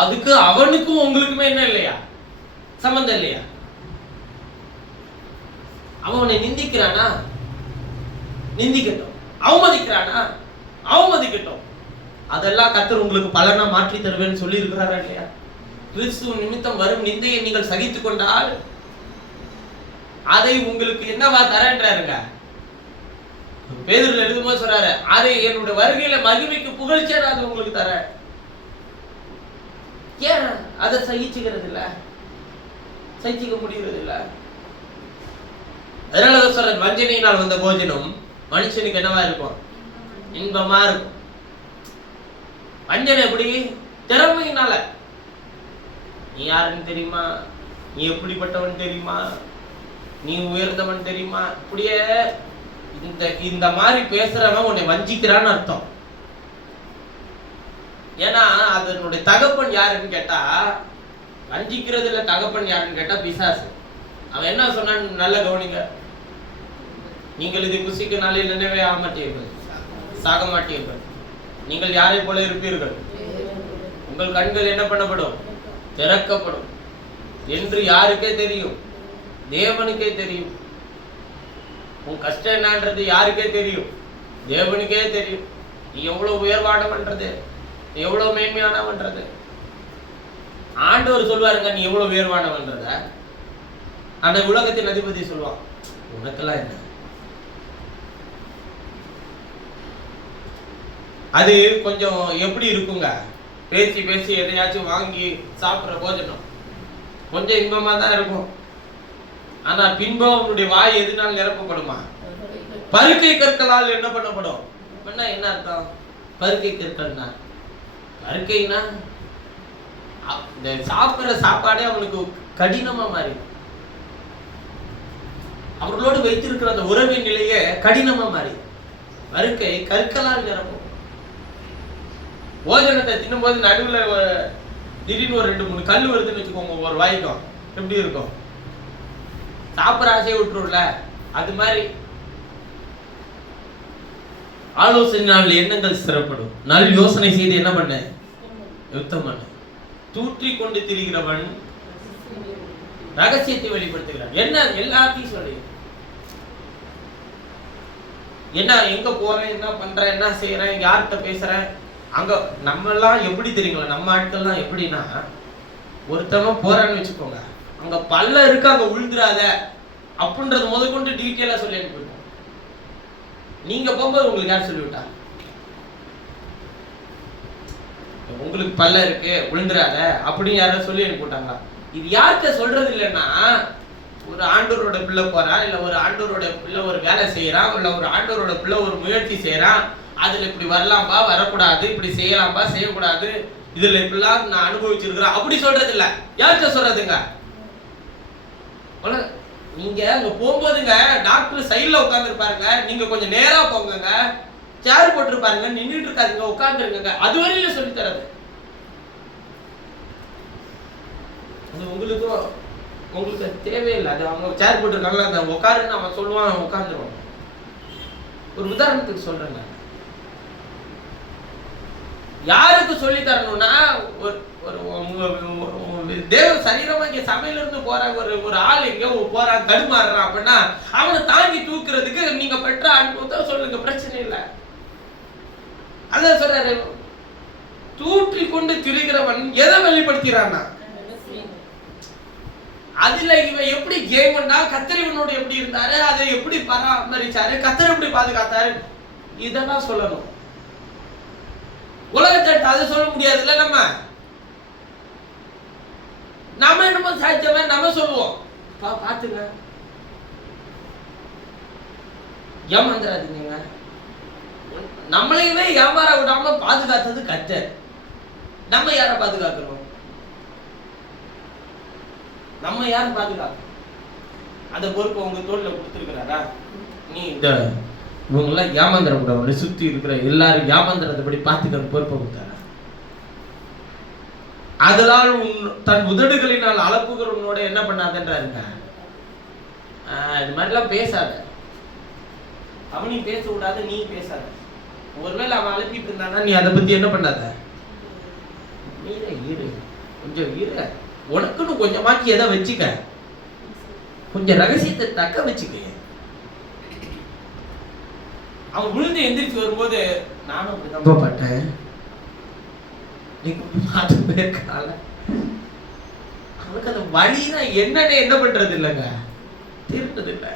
அதுக்கு அவனுக்கும் உங்களுக்குமே என்ன இல்லையா? சம்பந்தம் இல்லையா? அவனை நிந்திக்கிறானா? நிந்திக்கட்டும். அவமதிக்கிறானா? அவமதிக்கட்டும். அதெல்லாம் கர்த்தர் உங்களுக்கு பலனா மாற்றி தருவேன்னு சொல்லி இருக்கிறாரா இல்லையா? கிறிஸ்துவ நிமித்தம் வரும் நிந்தையை நீங்கள் சகித்துக் கொண்டால் அதை உங்களுக்கு என்னவா தரேன்றாருங்க. பேதுருல எழுதும்போது சொல்றாரு, அதை என்னுடைய வருகையில மகிமைக்கு புகழ்ச்சியா அது உங்களுக்கு தர. ஏன் அதை சகிச்சுக்கிறது இல்ல? சகிச்சுக்க முடியறது இல்ல. அதனால சொல்ற, வஞ்சனையினால் வந்த போஜனம் மனுஷனுக்கு என்னவா இருக்கும்? இன்பமா இருக்கும். வஞ்சனை எப்படி? திறமையினால. நீ யாருன்னு தெரியுமா? நீ எப்படிப்பட்டவன் தெரியுமா? நீ உயர்ந்தவன் தெரியுமா? இப்படியே இந்த மாதிரி பேசுறவன் உன்னை வஞ்சிக்கிறான்னு அர்த்தம். ஏன்னா அதனுடைய தகப்பன் யாருன்னு கேட்டா, வஞ்சிக்கிறதுல தகப்பன் யாருன்னு கேட்டா பிசாசு. அவன் என்ன சொன்னான்னு நல்ல கவனிங்க. நீங்கள் இதை புசிக்க நாளில் நினைவே ஆக மாட்டீர்கள், சாக மாட்டீர்கள், நீங்கள் யாரை போல இருப்பீர்கள், உங்கள் கண்கள் என்ன பண்ணப்படும்? திறக்கப்படும் என்று யாருக்கே தெரியும்? தேவனுக்கே தெரியும். உன் கஷ்டம் என்னன்றது யாருக்கே தெரியும்? தேவனுக்கே தெரியும். நீ எவ்வளவு உயர்வானவன்றது, எவ்வளவு மேன்மையானவன்றது ஆண்டவர் சொல்வாருங்க. நீ எவ்வளவு உயர்வானவன்றத அந்த உலகத்தின் அதிபதி சொல்லுவான். உனக்கெல்லாம் என்ன? அது கொஞ்சம் எப்படி இருக்குங்க, பேசி பேசி எதையாச்சும் வாங்கி சாப்பிட்ற போஜனம் கொஞ்சம் இன்பமா தான் இருக்கும். ஆனா பின்பம் அவனுடைய வாய் எதுனால நிரப்பப்படுமா? பருக்கை கற்களால் என்ன பண்ணப்படும்? என்ன அர்த்தம்? பருக்கை கற்கள்னா, பருக்கைனா இந்த சாப்பிட்ற சாப்பாடே அவனுக்கு கடினமா மாறி, அவர்களோடு வைத்திருக்கிற அந்த உறவின் நிலையே கடினமா மாறி, பருக்கை கற்களால் நிரப்பும். போஜனத்தை தின்னும் போது நடுவுல திடீர்னு ஒரு 2-3 கல் வருதுன்னு வச்சுக்கோங்க, ஒரு வாய்க்கும் எப்படி இருக்கும்? சாப்பிட்ற ஆசையை விட்டுருல. அது மாதிரி ஆலோசனை எண்ணங்கள் சிறப்படும். நல் யோசனை செய்து என்ன பண்ண? யுத்தம் பண்ண. தூற்றி கொண்டு திரிகிறவன் ரகசியத்தை வெளிப்படுத்துகிறான். என்ன? எல்லாத்தையும் சொல்லி என்ன, எங்க போறேன், என்ன பண்றேன், என்ன செய்யறேன், யார்கிட்ட பேசுறேன். அங்க நம்ம எல்லாம் எப்படி தெரியுங்களா? நம்ம ஆட்கள்லாம் எப்படின்னா, ஒருத்தவங்க போறான்னு வச்சுக்கோங்க, அங்க பல்ல இருக்கு, அங்க விழுந்துராத அப்படின்றது முதற்கொண்டு டீட்டெயிலா சொல்லி அனுப்பிவிட்டோம். நீங்க போகும்போது உங்களுக்கு யார் சொல்லிவிட்டா? உங்களுக்கு பல்ல இருக்கு, விழுந்துராத அப்படின்னு யாரும் சொல்லி அனுப்பிவிட்டாங்களா? இது யார்கிட்ட சொல்றது இல்லைன்னா, ஒரு ஆண்டவரோட பிள்ளை போறான், இல்ல ஒரு ஆண்டவரோட பிள்ளை ஒரு வேலை செய்யறான், இல்ல ஒரு ஆண்டவரோட பிள்ளை ஒரு முயற்சி செய்யறான், அதுல இப்படி வரலாம்பா, வரக்கூடாது, இப்படி செய்யலாம்பா, செய்யக்கூடாது, இதுல இப்படிலாம் நான் அனுபவிச்சிருக்கிறேன் அப்படி சொல்றது இல்ல. யார்கிட்ட சொல்றதுங்க? நீங்க அங்க போகும்போதுங்க டாக்டர் சைட்ல உட்கார்ந்து இருப்பாருங்க, நீங்க கொஞ்சம் நேரா போங்க, சேர் போட்டு பாருங்க, நின்றுட்டு இருக்காதுங்க, உட்கார்ந்துருங்க. அது வரையில சொல்லி தராது. அது உங்களுக்கு தேவையில்லை. அது அவங்க சேர் போட்டுருக்காங்களா, அந்த உட்காருன்னு அவன் சொல்லுவான், அவன் உட்காந்துருவான். ஒரு உதாரணத்துக்கு சொல்றேன், யாருக்கு சொல்லி தரணும்னா, தேவ சரீரமா இங்க சமையல இருந்து போற ஒரு ஆள் எங்க போறான், தடுமாறுறான் அப்படின்னா அவனை தாங்கி தூக்குறதுக்கு நீங்க பெற்ற அனுபவத்தை சொல்லுங்க, பிரச்சனை இல்லை. அதான் சொல்றாரு, தூற்றி கொண்டு திரிகிறவன் எதை வெளிப்படுத்திறான்னா, அதுல இவன் எப்படி ஜெயமண்டா, கத்திரிவனோட எப்படி இருந்தாரு, அதை எப்படி பராமரிச்சாரு, கத்தர் எப்படி பாதுகாத்தாரு, இதெல்லாம் சொல்லணும். உலகத்தை அதை சொல்ல முடியாதுல்ல. நம்ம என்னமோ சாய்ச்சவன் நம்ம சொல்லுவோம், பாத்துங்க, ஏமாந்துடாதீங்க. நம்மளையுமே வியாபார விடாம பாதுகாத்தது கத்தர். நம்ம யாரை பாதுகாக்கிறோம்? நம்ம யாரும் பாதுகாக்கணும். அந்த பொறுப்பு உங்க தோல்ல கொடுத்துருக்கிறாரா? நீ இந்த இவங்கெல்லாம் ஏமாந்துட கூடாது, சுத்தி இருக்கிற எல்லாரும் ஏமாந்துறதுபடி பார்த்துக்கிற பொறுப்பை கொடுத்தாரா? அதனால் தன் உதடுகளினால் அளப்புகிறவனோட என்ன பண்ணாதன்றாருங்க, இது மாதிரிலாம் பேசாத. அவனையும் பேச விடாத, நீ பேசாத. ஒருவேளை அவன் அழுப்பிட்டு இருந்தானா நீ அதை பத்தி என்ன பண்ணாத, இரு கொஞ்சம் இரு, உனக்குன்னு கொஞ்சமாக்கி எதை வச்சுக்க, கொஞ்சம் ரகசியத்தை தக்க வச்சுக்க. அவன் விழுந்து எந்திரிச்சு வரும்போது நானும் அப்படிதான் பட்டேன், அவனுக்கு அந்த வழினா என்னன்னு என்ன பண்றது இல்லைங்க, தீர்த்தது இல்லை.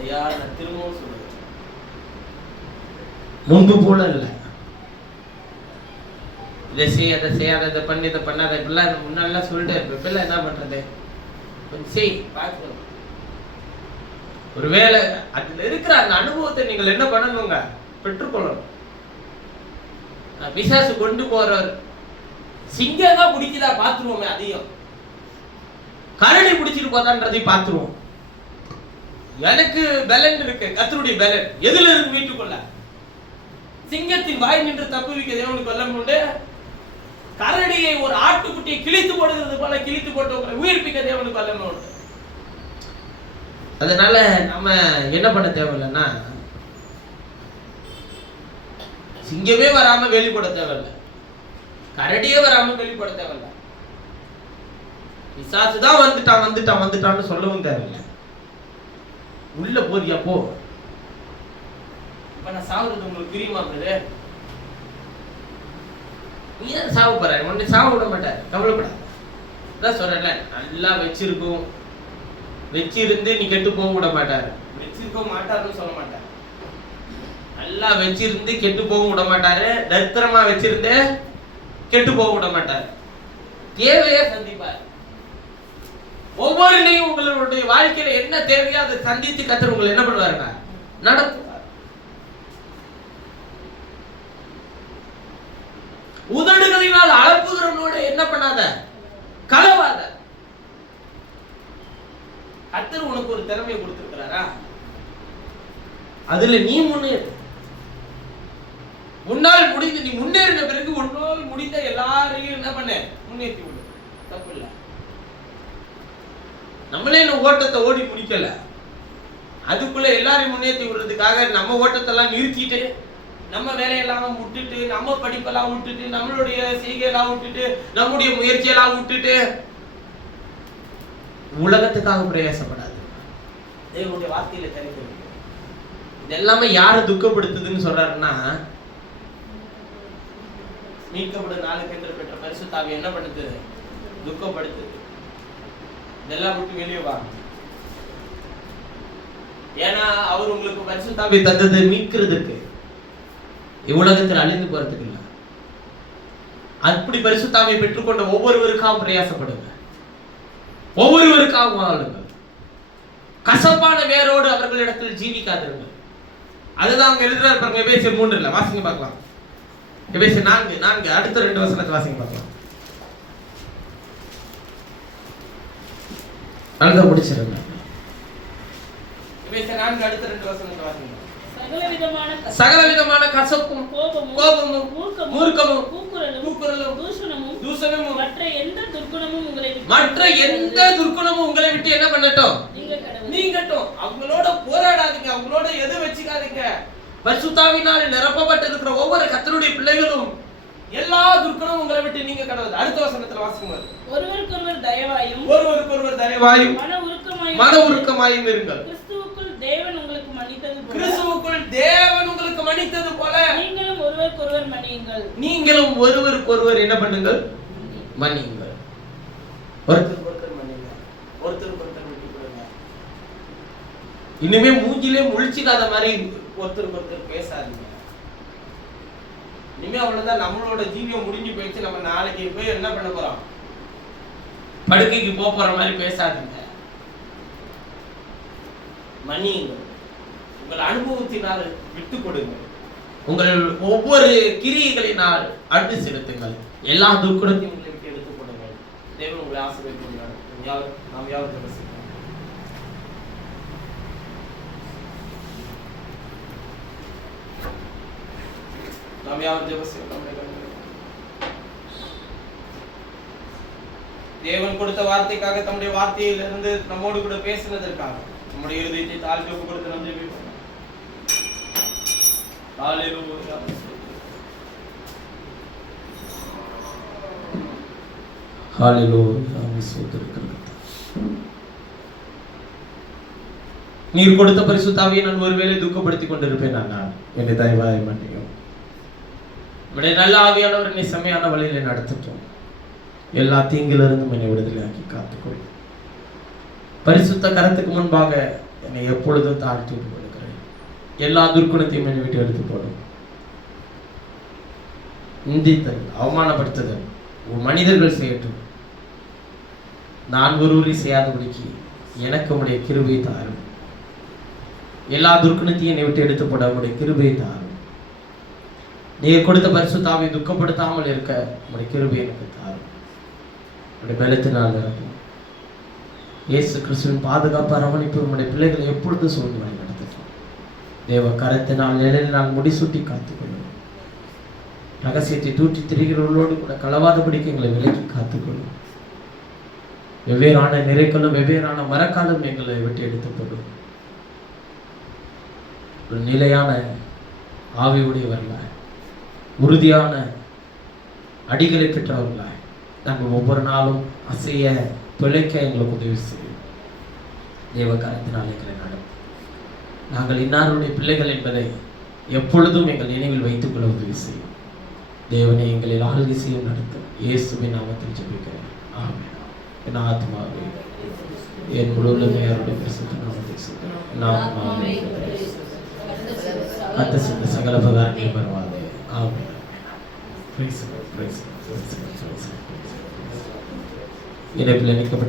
ஐயா, நான் திரும்பவும் சொல்றேன், முன்பு போல இல்லை. இதை செய்ய, அதை செய்யாத, இதை பண்ணி, இதை பண்ணாத, இப்பெல்லாம் முன்னாடிலாம் சொல்லிட்டு இருப்பேன். இப்பெல்லாம் என்ன பண்றது, கொஞ்சம் செய், பார்க்கணும். ஒருவேளை அதுல இருக்கிற அந்த அனுபவத்தை நீங்கள் என்ன பண்ணணுங்க, பெற்றுக்கொள்ளணும். பிசாசு கொண்டு போறவர் சிங்கம் தான் பிடிக்குதா பாத்துருவோமே, அதையும் கரடி பிடிச்சிட்டு போதான்றதையும் பாத்துருவோம். எனக்கு பலன் இருக்கு, கர்த்தருடைய பலன் எதுல இருக்கு, வீட்டுக்குள்ள. சிங்கத்தின் வாய் நின்று தப்புவிக்க தேவனுக்கு வல்லமை உண்டு. கரடியை ஒரு ஆட்டுக்குட்டியை கிழித்து போடுகிறது போல கிழித்து போட்டு உயிர்ப்பிக்க தேவனுக்கு வல்லமை உண்டு. அதனால நம்ம என்ன பண்ண தேவையில்லைன்னா, சிங்கமே வராம வெளிப்பட தேவையில்லை, கரடியே வராம வெளிப்பட தேவையில்லை, பிசாசு தான் வந்துட்டான்னு சொல்லவும் தேவையில்லை. உள்ள போறியா போ. இப்ப நான் சாவுறது உங்களுக்கு பிரியமா இருந்தது, நீ ஏன் சாவு போற, உன்னை சாவு விட மாட்டார், கவலைப்படாத. அதான் சொல்றேன்ல, நல்லா வச்சிருக்கும், வச்சிருந்து நீ கெட்டு போக விட மாட்டாரு, வச்சிருக்க மாட்டாருன்னு சொல்ல மாட்டாரு. நல்லா வச்சிருந்து கெட்டு போக விட மாட்டாரு, தரித்திரமா வச்சிருந்து கெட்டு போக விட மாட்டாரு, தேவையே சந்திப்பார். ஒவ்வொருலையும் உங்களுடைய வாழ்க்கையில என்ன தேவையோ அதை சந்தித்து கத்தர் உங்களை என்ன பண்ணுவாருங்க, நடத்துவார். உதடுகளினால் அளப்புகிறவனோட என்ன பண்ணாத, கலவாத. கத்தர் உனக்கு ஒரு திறமையை கொடுத்திருக்கிறாரா, அதுல நீ முன்னேறு. உன்னால் முடிந்து நீ முன்னேறின பிறகு உன்னால் முடிந்த எல்லாரையும் என்ன பண்ண, முன்னேற்றி விடு, தப்பு இல்லை. நம்மளே இந்த ஓட்டத்தை ஓடி முடிக்கல, அதுக்குள்ள எல்லாரையும் முன்னேற்றி விடுறதுக்காக நம்ம ஓட்டத்தெல்லாம் நிறுத்திட்டு, நம்ம வேலையெல்லாம் விட்டுட்டு, நம்ம படிப்பெல்லாம் விட்டுட்டு, நம்மளுடைய செய்கையெல்லாம் விட்டுட்டு, நம்முடைய முயற்சியெல்லாம் விட்டுட்டு உலகத்துக்காக பிரயாசப்படாது. தேவனுடைய வார்த்தையில தெரிந்து இது எல்லாமே யாரு துக்கப்படுத்துதுன்னு சொல்றாருன்னா, மீட்கப்படும் நாளுக்கு என்று பெற்ற பரிசுத்த ஆவி என்ன பண்ணுது, துக்கப்படுத்துது. இதெல்லாம் விட்டு வெளியே வா. ஏன்னா அவர் உங்களுக்கு பரிசுத்த ஆவி தந்தது மீட்கிறதுக்கு, இவ்வுலகத்தில் அழிந்து போறதுக்கு இல்லை. அப்படி பரிசுத்த ஆவியை பெற்றுக்கொண்ட ஒவ்வொருவருக்காகவும் பிரயாசப்படுங்க, ஒவ்வொருவருக்காகவும் வாழுங்கள். கசப்பான வேரோடு அவர்களிடத்தில் ஜீவிக்காதிருங்கள். அதுதான் அவங்க எழுதுறாரு பாருங்க, எபேசியர் 3 வாசிங்க பார்க்கலாம். எபேசியர் 4 அடுத்த 2 வசனத்தை வாசிங்க பார்க்கலாம். நல்லா முடிச்சிருங்க. எபேசியர் 4 அடுத்த 2 வசனத்தை வாசிங்க. சகலவிதமான கசப்பும் கோபமும் மூர்க்கமும் கூக்குரலும் தூஷணமும் மற்ற எந்த துர்க்குணமும் உங்களை விட்டு என்ன பண்ணட்டும்? நீங்கட்டும். அவங்களோட போராடாதீங்க, அவங்களோட எது வச்சுக்காதீங்க. பரிசுத்தாவினால் நிரப்பப்பட்டிருக்கிற ஒவ்வொரு கர்த்தருடைய பிள்ளைகளும் எல்லா துர்க்குணமும் உங்களை விட்டு நீங்க கடவுள். அடுத்த வசனத்துல வாசிக்கும்போது ஒருவருக்கொருவர் தயவாயும் மன உருக்கமாயும் இருங்கள். கிறிஸ்துவுக்குள் தேவன் உங்களுக்கு மன்னித்தது போல நீங்களும் ஒருவருக்கொருவர் மன்னியுங்கள். நீங்களும் ஒருவருக்கொருவர் என்ன பண்ணுங்கள்? மன்னியுங்கள். ஒருத்தருக்கு மன்னிங்க, ஒருத்தருக்கு விட்டு கொடுங்க. இனிமே மூஞ்சிலே முழிச்சிடாத மாதிரி ஒருத்தருக்கு பேசாதீங்க. இனிமே அவ்வளவுதான், நம்மளோட ஜீவியம் முடிஞ்சு போயிடுச்சு. நம்ம நாளைக்கு போய் என்ன பண்ண போறோம்? படுக்கைக்கு போற மாதிரி பேசாதீங்க. மன்னியுங்கள். உங்கள் அனுபவத்தினால் விட்டு கொடுங்க. உங்கள் ஒவ்வொரு கிரியைகளினால் அன்பு செலுத்துங்கள். எல்லா துர்க்குணத்தையும் உங்களை விட்டு எடுத்துக் கொடுங்கள். தேவன் உங்களை ஆசீர்வதிப்பார். நாம் யாவரும் ஜெபிப்போம். தேவன் கொடுத்த வார்த்தைக்காக, தம்முடைய வார்த்தையிலிருந்து நம்மோடு கூட பேசினதற்காக நம்முடைய இருதயத்தை தாழ்த்தி ஒப்பு கொடுத்து நாம் ஜெபிப்போம். ஹalleluya. ஹalleluya. நீர் கொடுத்த பரிசுத்த ஆவியை நான் ஒருவேளை துக்கப்படுத்திக் கொண்டிருப்பேன். நான் என்னை தயவாய் மன்னியும். நம்முடைய நல்ல ஆவியானவர் என்னை செம்மையான வழியில நடத்தட்டும். எல்லா தீங்கிலிருந்தும் என்னை விடுதலையாக்கி காத்துக்கொள். பரிசுத்த கரத்துக்கு முன்பாக என்னை எப்பொழுதும் தாழ்த்தி விடுகிறேன். எல்லா துர்க்குணத்தையும் என்னை விட்டு எடுத்து போடும். நிந்தித்தல், அவமானப்படுத்துதல் மனிதர்கள் செய்யட்டும். நான் ஒருவரை செய்யாதபடிக்கு எனக்கு உடைய கிருபை தாரும். எல்லா துர்க்குணத்தையும் என்னை விட்டு எடுத்து போட உடைய கிருபை தாரும். நீர் கொடுத்த பரிசுத்த ஆவியை துக்கப்படுத்தாமல் இருக்க உடைய கிருபை எனக்கு தாரும். உடைய பலத்தினால் இருக்கும். இயேசு கிறிஸ்துவின் பாதுகாப்பு அரவணைப்பு உடைய பிள்ளைகளை எப்பொழுது சூழ்ந்து வழி நடத்தட்டும். தேவ கரத்தினால் நிழலினால் முடிசூட்டி காத்துக்கொள்ளும். ரகசியத்தை தூற்றி திரிகிறவர்களோடு கூட களவாதபடிக்கு எங்களை விலக்கி காத்துக்கொள்ளும். வெவ்வேறான நிறைகளும் வெவ்வேறான மரக்காலும் எங்களை விட்டு எடுத்துப்படும். ஒரு நிலையான ஆவியுடையவர்களாய், உறுதியான அடிகளை பெற்றவர்களாய் நாங்கள் ஒவ்வொரு நாளும் அசைய பிழைக்க எங்களுக்கு உதவி செய்யும். தேவ கரத்தினால் எங்களை நடத்தும். நாங்கள் இன்னாருடைய பிள்ளைகள் என்பதை எப்பொழுதும் எங்கள் நினைவில் வைத்துக் கொள்ள உதவி செய்யும். தேவனை எங்களில் ஆளுகை செய்யும் நடத்தும். இயேசுவின் நாமத்தில் ஜெபிக்கிறேன். ஆமென். என் ஆத்மாவே என் முழுவதுமே அவருடைய பரிசுத்த நாமத்தை சொல்கிறேன். என் ஆத்மாவே அத்த சிந்த சகல பகாரங்களையும் வருவாதே. ஆமென். இணைப்பில் இணைக்கப்பட்ட